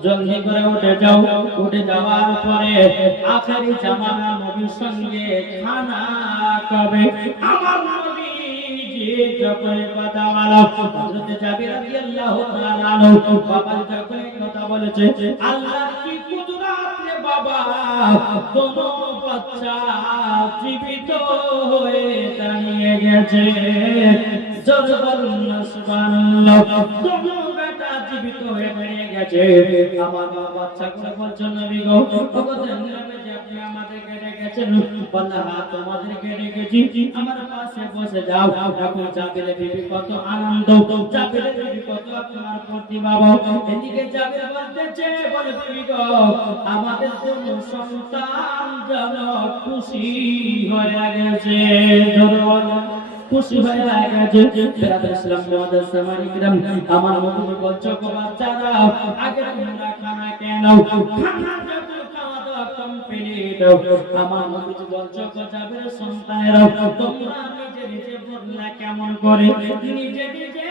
জলদি করে উঠে যাও উঠে যাওয়ার পরে আখেরি জামানা নবীর সঙ্গে খানা খাবে আমার নবী যে যখন কথা বলা হযরত জাবির রাদিয়াল্লাহু তাআলা বাবা যখন কথা বলেছে আল্লাহ কি কুদরত রে বাবা দোনো বাচ্চা জীবিত হয়ে দাঁড়িয়ে গেছে জোরে বলুন না সুবহানাল্লাহ দোনো বেটা জীবিত হয়ে দাঁড়িয়ে গেছে আমার বাচ্চা করে বলছেন নবী গো ওগো নবী যে আপনি আমাদেরকে ডেকেছেন বললা তোমাদেরকে ডেকেছি আমার পাশে বসে যাও এখন জাবির বিবি কত আনন্দ জাবির বিবি কত আপনার প্রতি বাবা এদিকে জাবির বলতেছে বলে বিবি গো আমাদের কোন সন্তান যেন খুশি হয়ে গেছে খুশি হয়ে গেছে বেরাদর ইসলাম আমাদের সামানি কিরাম আমার নবী বলছো গো বাচ্চারা আগে তোমরা খানা কেন খানা যত খাওয়া দাওয়া কমপ্লিট আমার নবী বলছো গো জাবির সন্তানেরা তোমরা নিজে নিজে বললা কেমন করে নিজে নিজে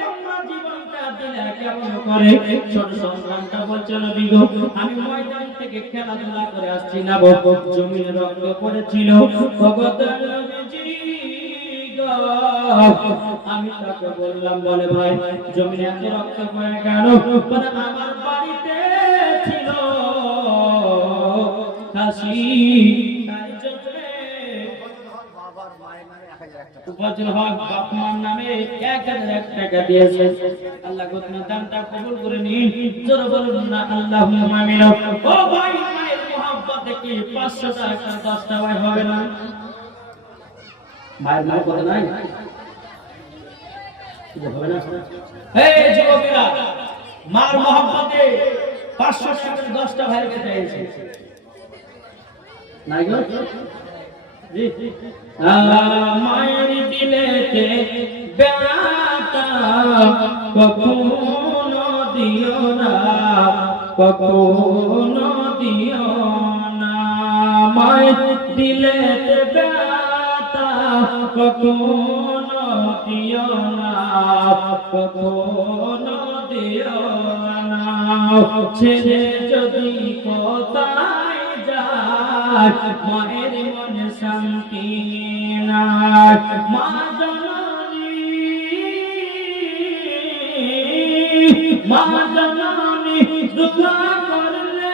তোমরা জীবনটা দিলা কেমন করে ছোট সন্তানটা বলছো নবী গো আমি ময়দান থেকে খেলাধুলা করে আসছি না বাবা জমিনে রক্ত পড়েছিল ভগত নবীজি আমি তাকে বললাম বলে ভাই জমিনে এত রক্ত পড়ে কেন বলে আমার বাড়িতে ছিল হাসি তাই জন্য বাবার মায়ের নামে 1001 টাকা উপার্জন হক বাপ মার নামে 1001 টাকা দিয়েছে আল্লাহ গোতনা দানটা কবুল করে নিন জোরে বলুন না আল্লাহুম্মা আমিন ও ভাই মায়ের মহব্বতে কি 500 টাকা 10 টা ভাই হবে না মায়ের মহব্বত নাই হবে না এই যুবকেরা মার মহব্বতে 500 টাকা 10 টা ভাইকে দিয়েছে নাই গো জি মায়ের দিলেতে ব্যথা কখনো দিও না কখনো দিও না মায়ের দিলেতে ব্যথা কখনো দিও না কখনো দিও না ছেলে যদি কোথায় যায় মায়ের মনে শান্তি নাই মা জননী দুআ করলে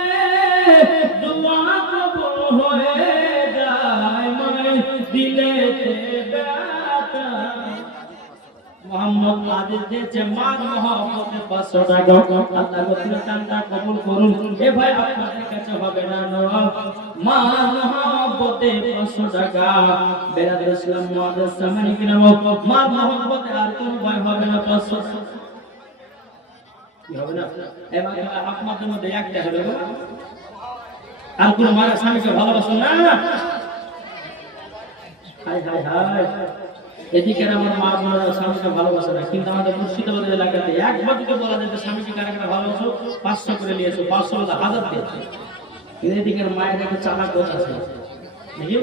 দুআ কবুল হয়ে যায় মায়ের দিলেতে ব্যথা মোহাম্মদ আদিল দিয়েছে মার মহব্বতে 500 টাকা আল্লাহ গোতনা দানটা কবুল করুন এ ভাই আপনাদের কাছে হবে না মার মহব্বতে 500 টাকা বেরাদর ইসলাম আমাদের সামনে কিনা মার মহব্বতে আর কোন ভাই হবে না 500 কি হবে না এই ভাই আপনাদের মধ্যে একটা হবে আর কোন মায়ের স্বামীকে ভালোবাসেন না হাই হাই হাই এদিকে আমার মা বোনেরা স্বামীকে ভালোবাসে না কিন্তু আমাদের মুর্শিদাবাদ এলাকাতে একবার যদি বলা যায় স্বামীকে কারা কারা ভালোবাসো 500 করে নিয়েছো 500 না 1000 দিয়েছো কিন্তু এদিকে মায়ের একটা চালাক কথা আছে নাকি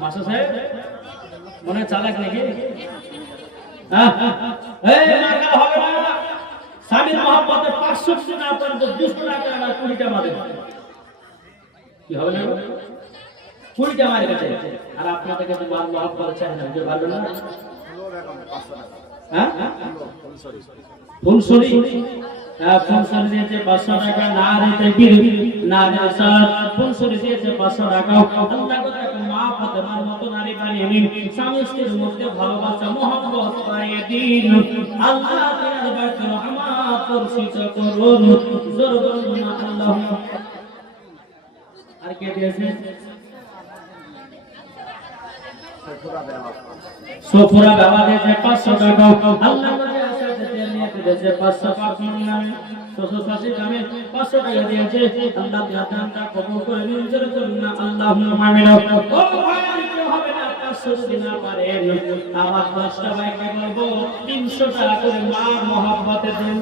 মাস্টার সাহেব মনে চালাক নাকি এই মা কারা হবে না স্বামীর মহব্বতে 500 না পর্যন্ত 200 টাকা না 20 টাকা মারে কি হবে না 20 টাকা মারে গেছে আর আপনাদের কাছে মার মহব্বত চাই না যে ভালো না হ্যাঁ ফুলসরি ফুলসরি দিয়েছে 500 টাকা না রেতে বিল না রেসার ফুলসরি দিয়েছে 500 টাকা আল্লাহ তাআলা মাফ করতে মার মত নারী বানিয়ে নিন স্বামী স্ত্রীর মধ্যে ভালোবাসা মহব্বত বাড়িয়ে দিন আল্লাহ তাআলা বাড়িতে রহমত বর্ষিত করুন জোরে বলুন আল্লাহ আর কে দিয়েছে সফরা বাবা দিয়েছে 500 টাকা আল্লাহ নবী আসাতে নিয়ে দিয়েছে 500 টাকা নামে শ্বশুর-শাশুড়ি নামে 500 টাকা দিয়েছে আল্লাহ দানটা কবুল করে নিন জোরে করুন না আল্লাহুম্মা আমিন ও ভাই হবে না 500 যদি না পারেন আমার 10টা ভাইকে বলবো 300 টাকা করে মার মহব্বতে দেন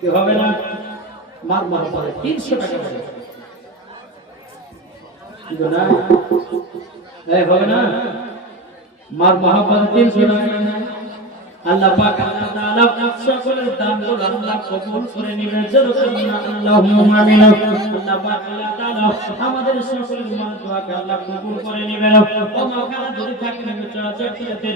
কি হবে না মার মহব্বতে 300 টাকা করে কি না এই হবে না মার মহব্বত 300 টাকা আল্লাহ পাক আল্লাহ তাআলা সকলের দানগুলো আল্লাহ কবুল করে নেবেন জোরে করুন আল্লাহুম্মা আমিন আল্লাহ পাক আল্লাহ তাআলা আমাদের সকলের দোয়াকে আল্লাহ কবুল করে নেবেন ও মাখানা যদি থাকে না চর্চাতে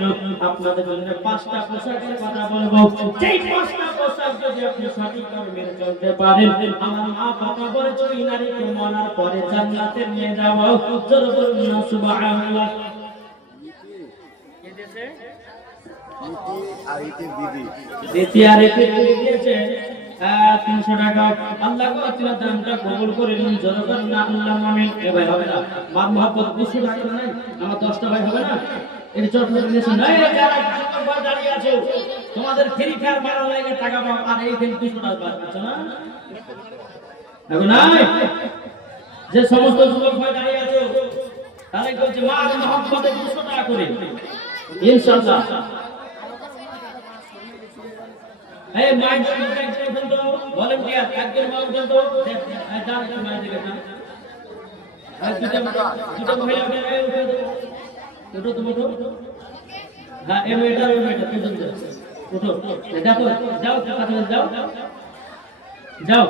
আপনাদের জন্য 5টা পোশাকের কথা বলবো যেই 5টা পোশাক যদি আপনি সঠিকভাবে মেনে চলতে পারেন আমার মা বাবা বলেছে এই নারীকে মরার পরে জান্নাতে নিয়ে যাব জোরে করুন সুবহানাল্লাহ দ্বিতীয় 300 টাকা আল্লাহ তাআলা দানটা কবুল করে নিন জোরে করুন আল্লাহুম্মা আমিন এ ভাই হবে না মার মহব্বত 200 টাকা নাই আমার 10টা ভাই হবে না এর চট করে নিয়েছেন না যারা ভাই দাঁড়িয়ে আছে তোমাদের ফ্রি ফায়ার মারা লাগে টাকা পাও আর এই দিন 200 টাকা পাচ্ছ না এখন নাই যে সমস্ত যুবক ভাই দাঁড়িয়ে আছে তারা বলছে মার মহব্বতে 200 টাকা করে ইনশাআল্লাহ এই মাইক তো ভলান্টিয়ার একজন মানুষ তো দাঁড় করে মাইক দিলে না আর দুটো মহিলা উঠে তুমি উঠো হ্যাঁ এই মেয়েটা তুমি উঠো দেখো যাও কথা যাও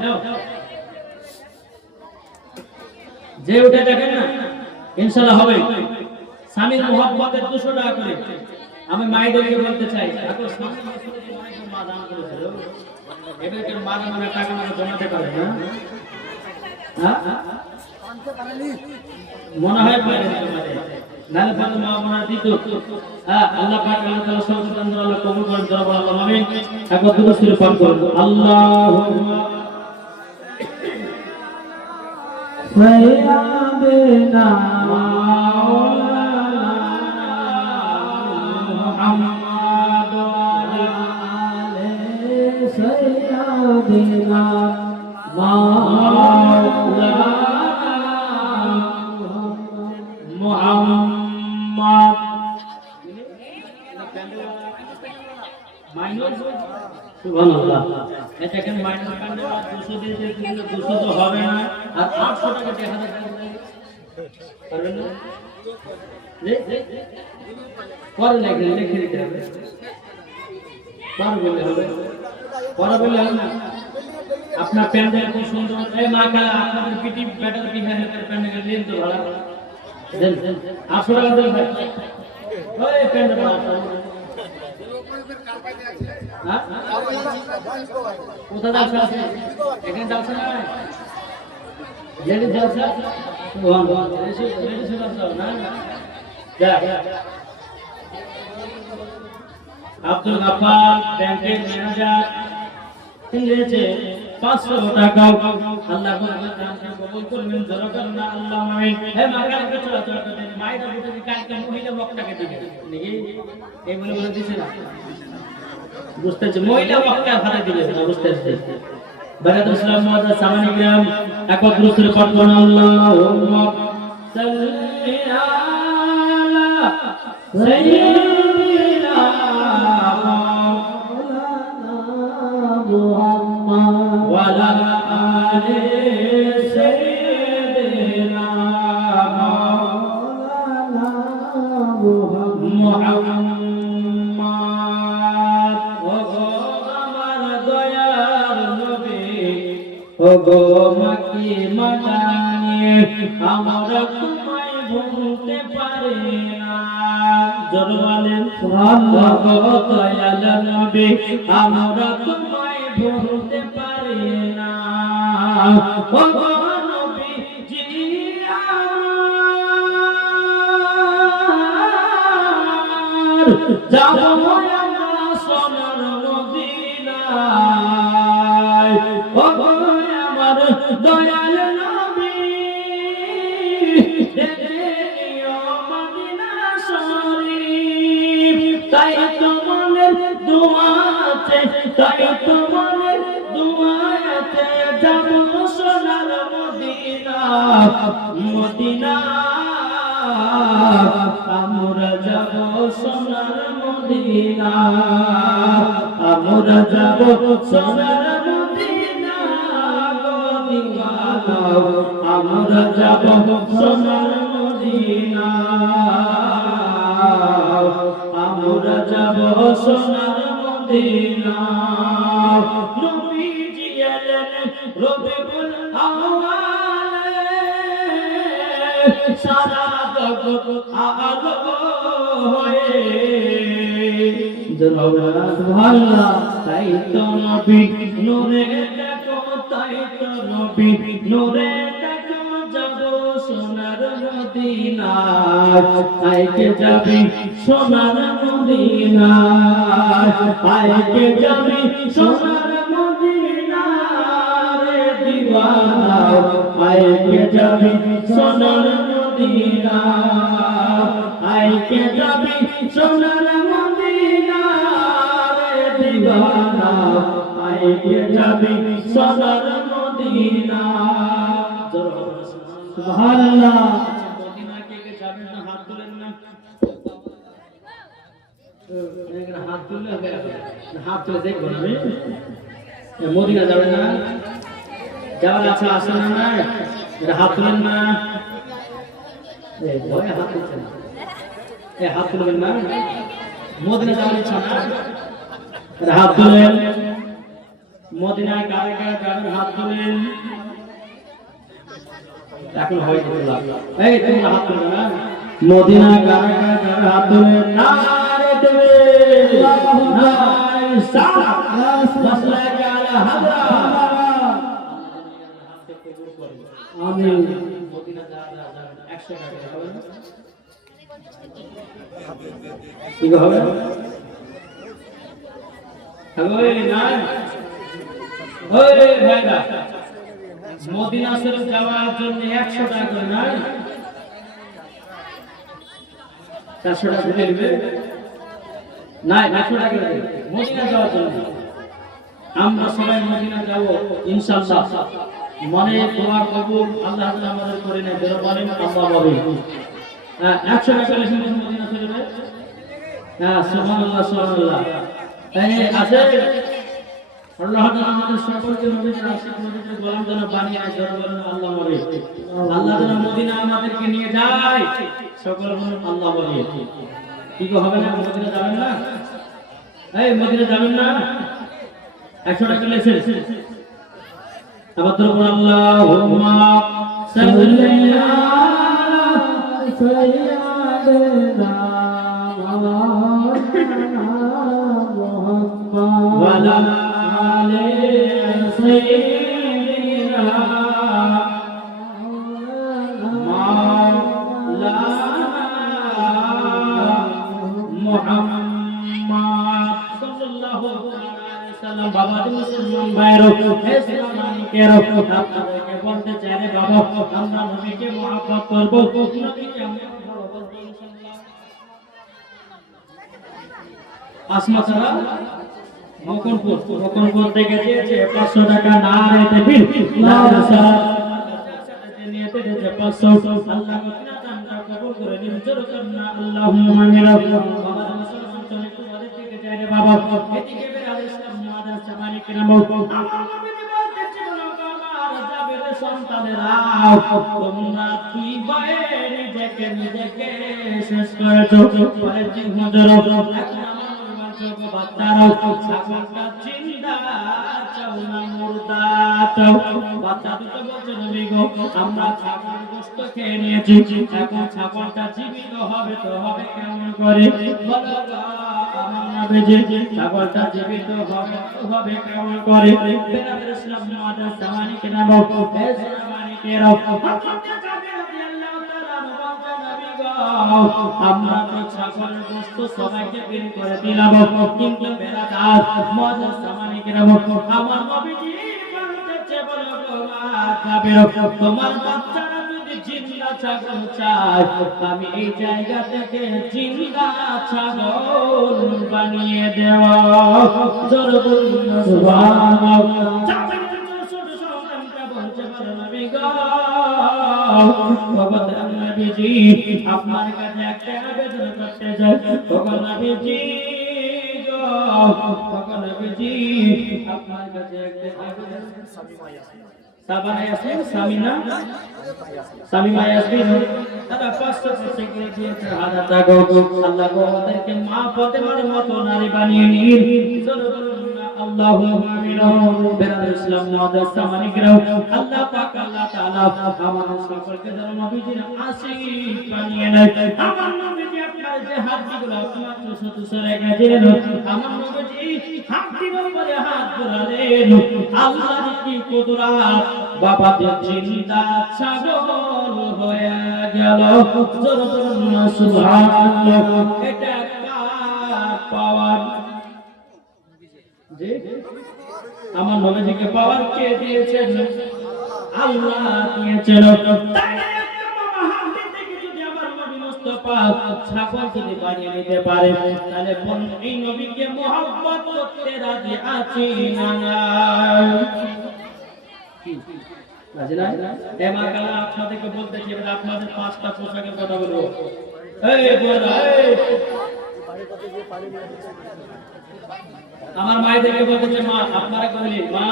যে উঠে দেখেন না ইনশাআল্লাহ হবে স্বামীর মহব্বতের 200 টাকা করে আমি মাইদেরকে বলতে চাই এখন স্বামী মা দান করেছিল এবারে মা দানের টাকা মানে জমাতে পারে না হ্যাঁ মনে হয় পারে নালে পারে মা মনে দিত হ্যাঁ আল্লাহ পাক আল্লাহ তাআলা সর্বদান আল্লাহ কবুল করেন দরবার আল্লাহ আমিন একবার দুরূদ শরীফ পাঠ করুন আল্লাহুম্মা সাইয়্যিদিনা سيدنا مولانا محمد মাইনাস সুবহানাল্লাহ এটা কেন মাইনাস কাটলে 200 দিয়ে 200 তো হবে না আর 800 টাকা দেখা যাবে পারবেন না পরে লিখে দিতে হবে পরে বললে হবে পরে বললে হবে না আপনার প্যান্ডেল খুব সুন্দর এই মা কালা আপনাদের পিটি ব্যাটার বিহারের প্যান্ডেল নিয়ে তো ভালো দেন 800 টাকা দেন ভাই ওই প্যান্ডেল হ্যাঁ কোথা দাও আছে এখানে দাও না যেটি দাও ভগবান এসে দাও না যা আব্দুল গাফফার ব্যাংকের ম্যানেজার দিয়েছে 500 টাকা আল্লাহ দানকে কবুল করবেন জোরে করুন আল্লাহুম্মা আমিন হে মাকালকে চলা দেন মাইটা বুঝে কালকে মহিলা বক্তাকে দিবেন নাকি এই বলে দিছে না বুঝতেছে মহিলা বক্তা হাতে দিবেন না বুঝতেছে বারাকাতুল ইসলাম মুআজ্জাজ সামানি গ্রাম একত্র করে পাঠ করুন আল্লাহুম্মা সাল্লি আলা সাইয়্যিদিনা وعلى آل سيدنا مولانا محمد ওগো আমার দয়ার নবী ওগো মাকি মাদানি আমরা তোমায় ভুলতে পারি না জোরে বলেন সুবহানাল্লাহ ওগো দয়াল নবী আমরা তোমায় ভুলতে পারি না ওগো নবীজি আমার যাবো আমরা সোনার মদিনায় ওগো আমার দয়াল নবী দেখে নিও মদিনা মদিনা আমরা যাব সোনার মদিনা আমরা যাব সোনার মদিনা গো দিওয়ানা আমরা যাব সোনার মদিনা আমরা যাব সোনার মদিনা নবীজি এলেন রবিউল আউয়ালে সারা জগৎ আলো হয়ে সুবহানাল্লাহ তাই তো নবী নূরে দেখো তাই তো নবী নূরে দেখো যাব সোনার মদিনা আইকে যাবি সোনার মদিনা আইকে যাবি সোনার মদিনা রে দিওয়ানা আইকে যাবি সোনার মদিনা আইকে যাবি সোনার মদিনা রে দিওয়ানা আইকে যাবি সোনার মদিনা সুবহানাল্লাহ মদিনা কে কে যাবেন না হাত তুলেন না হাত তুললে হবে হাত তুলে দেখবো না মদিনা যাবেন না যাওয়ার আছে আসেন না এটা হাত তুলেন না ভয়ে হাত তুলছেন হাত তুলবেন না মদিনা যাওয়ার ইচ্ছা না এটা হাত তুলেন মদিনায় কারে কারে যাবেন হাত তুলেন এখন হয়তো এই তোমরা হাত তুলবে না মদিনা কারে কারে যাবেন হাত তুলেন নারে দেবে নারে সালাত মাসলাক আলা হাদরা আমিন মদিনা যাবেন 100 টাকা হবে না কি হবে ওই না ওই ভাইরা মদিনা শরীফ যাওয়ার জন্য 100 টাকা করে না 400 টাকা দিতে হবে না 100 টাকা দিতে মদিনা যাওয়ার জন্য আমরা সবাই মদিনা যাব ইনশাআল্লাহ মনে দোয়া কবুল আল্লাহ তাআলা আমাদের করে নেয় যারা বলেন আল্লাহ বলে 100 টাকা লিখে মদিনা শরীফে সুবহানাল্লাহ সুবহানাল্লাহ তাই আছে আল্লাহ তাআলা আমাদের সকলকে নবীর আশিক নবীর গোলাম যেন বানিয়ে নেয় যারা বলেন আল্লাহ বলে আল্লাহ যেন মদিনা আমাদেরকে নিয়ে যায় সকল বলেন আল্লাহ বলে কি হবে না মদিনা যাবেন না এই মদিনা যাবেন না 100 টাকা লেছে আবার তো আল্লাহুম্মা সাল্লি আলা সাইয়্যিদিনা ওয়া আলা আলি সাইয়্যিদিনা মাওলানা মুহাম্মদ সাল্লাল্লাহু আলাইহি ওয়াসাল্লাম বাবা মুসলমান ভাইরো ইসলামানিকেরো আপনাদেরকে বলতে চাই রে বাবা আমরা নবীকে মহব্বত করব নবীকে আমরা ভালোবাসব ইনশাআল্লাহ আসমা ছাড়া মকনপুর থেকে দিয়েছে 500 টাকা না রেতে বিল আল্লাহ সাথে নিয়েতে দিয়েছে 500 আল্লাহ মদিনা দানটা কবুল করে নিন জোর করনা আল্লাহুম্মা আমিন বাবা মুসলমান চলে তোমাদের থেকে চাই রে বাবা এদিকে বের ইসলাম মাদার সামানি কিরাম সন্তানেরা তোমরা কি ভয়ে নিজেকে শেষ করেছো পরে হুজুর এখন আমার চোখ বাচ্চারাও ছাগলটা চিন্তা চাও না মুর্দা চাও বাচ্চা দুটো বলছে নবী গো আমরা ছাগল গোশত খেয়ে নিয়েছি এখন ছাগলটা জীবিত হবে তো হবে কেমন করে বলো আমার নবীজি ছাগলটা জীবিত হবে কেমন করে বেরাবের ইসলাম মাদার সামানি কিরাম আমরা তো ছাগলের গোশত সবাইকে বের করে দিলাম কিন্তু বেরাদার মাদার সামানি কিরাম আমার নবীজি বলতেছে বলো তোমার বাচ্চারা যদি জিন্দা ছাগল চায় আমি এই জায়গা থেকে জিন্দা ছাগল বানিয়ে দেওয়া জোর বলুন সুবহানাল্লাহ বাবা নবীজি আপনার কাছে একটা আবেদন করতে চাই বাবা নবীজি বাবা নবীজি আপনার কাছে একটা আবেদন সাবানা ইয়াসমিন সামিমা ইয়াসমিন তারা 500 করে দিয়েছে হাজার টাকা আল্লাহ ওদেরকে মা ফাতেমার মতো নারী বানিয়ে নিন আল্লাহুম্মা আমিন বিরাদ ইসলাম মুআদ্দাস সামানিকরাও আল্লাহ পাক আল্লাহ তাআলা আমাদের সকলকে যেন নবীজির আশিক বানিয়ে নেয় আমার নবীজি আপনার যে হাতগুলো আপনার তুসো রেখেছিলেন আমার নবীজি হাতটির উপরে হাত ধরালেন আল্লাহর কি কুদরত বাবা জিন্দা সাগর হয়ে গেল সুবহানাল্লাহ এটা কার পাওয়ার যে আমার নবীজিকে পাওয়ার কে দিয়েছেন আল্লাহ দিয়েছেন তাই একটা বাবা হাত দিতে যদি আমার নবী মুস্তাফা ছাগল যদি বানিয়ে নিতে পারে তাহলে এই নবীকে মহব্বত করতে রাজি আছি না রাজি না এমা কালা আপনাদেরকে বলতেছি এবার আপনাদের 5টা পোশাকের কথা বলবো এই বড় আমার মায়েদেরকে বলতেছে মা আপনারা বলি মা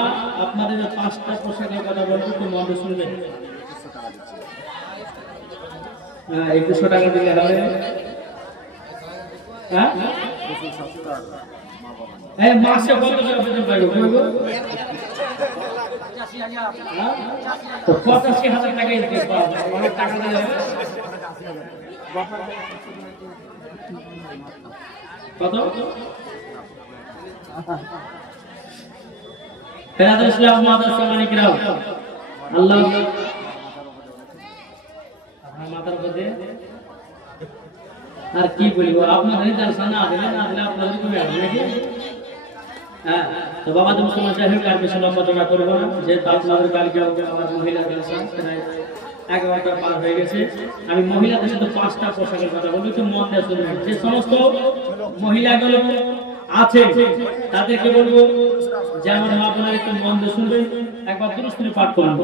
আপনাদের 5টা পোশাকের কথা বলবো তো মন শুনবেন হ্যাঁ 100 টাকা দিলে হবে হ্যাঁ এই মাসে কত টাকা বেতন পাইবো কইবো তো 85,000 টাকা দিতে পারবো মানে টাকা দিলে কত বিরাদ ইসলাম মুআদ্দাস সামানিকরাও আল্লাহ আপনার মাথার মধ্যে আর কি বলবো আপনাদের জালসা না দিলে আপনাদের কমে আসবে নাকি হ্যাঁ তো বাবা তুমি সমস্যা হয়ে আর বেশি লম্বা জমা করবো না যে আপনাদের কালকে আমার মহিলা জালসা সেটাই 11টা পার হয়ে গেছে আমি মহিলাদের সাথে 5টা পোশাকের কথা বলবো একটু মন দিয়ে শুনবেন যে সমস্ত মহিলাগুলো আছে তাদেরকে বলবো যে আমার মা বোনেরা একটু মন দিয়ে শুনবেন একবার দুরূদ পাঠ করুন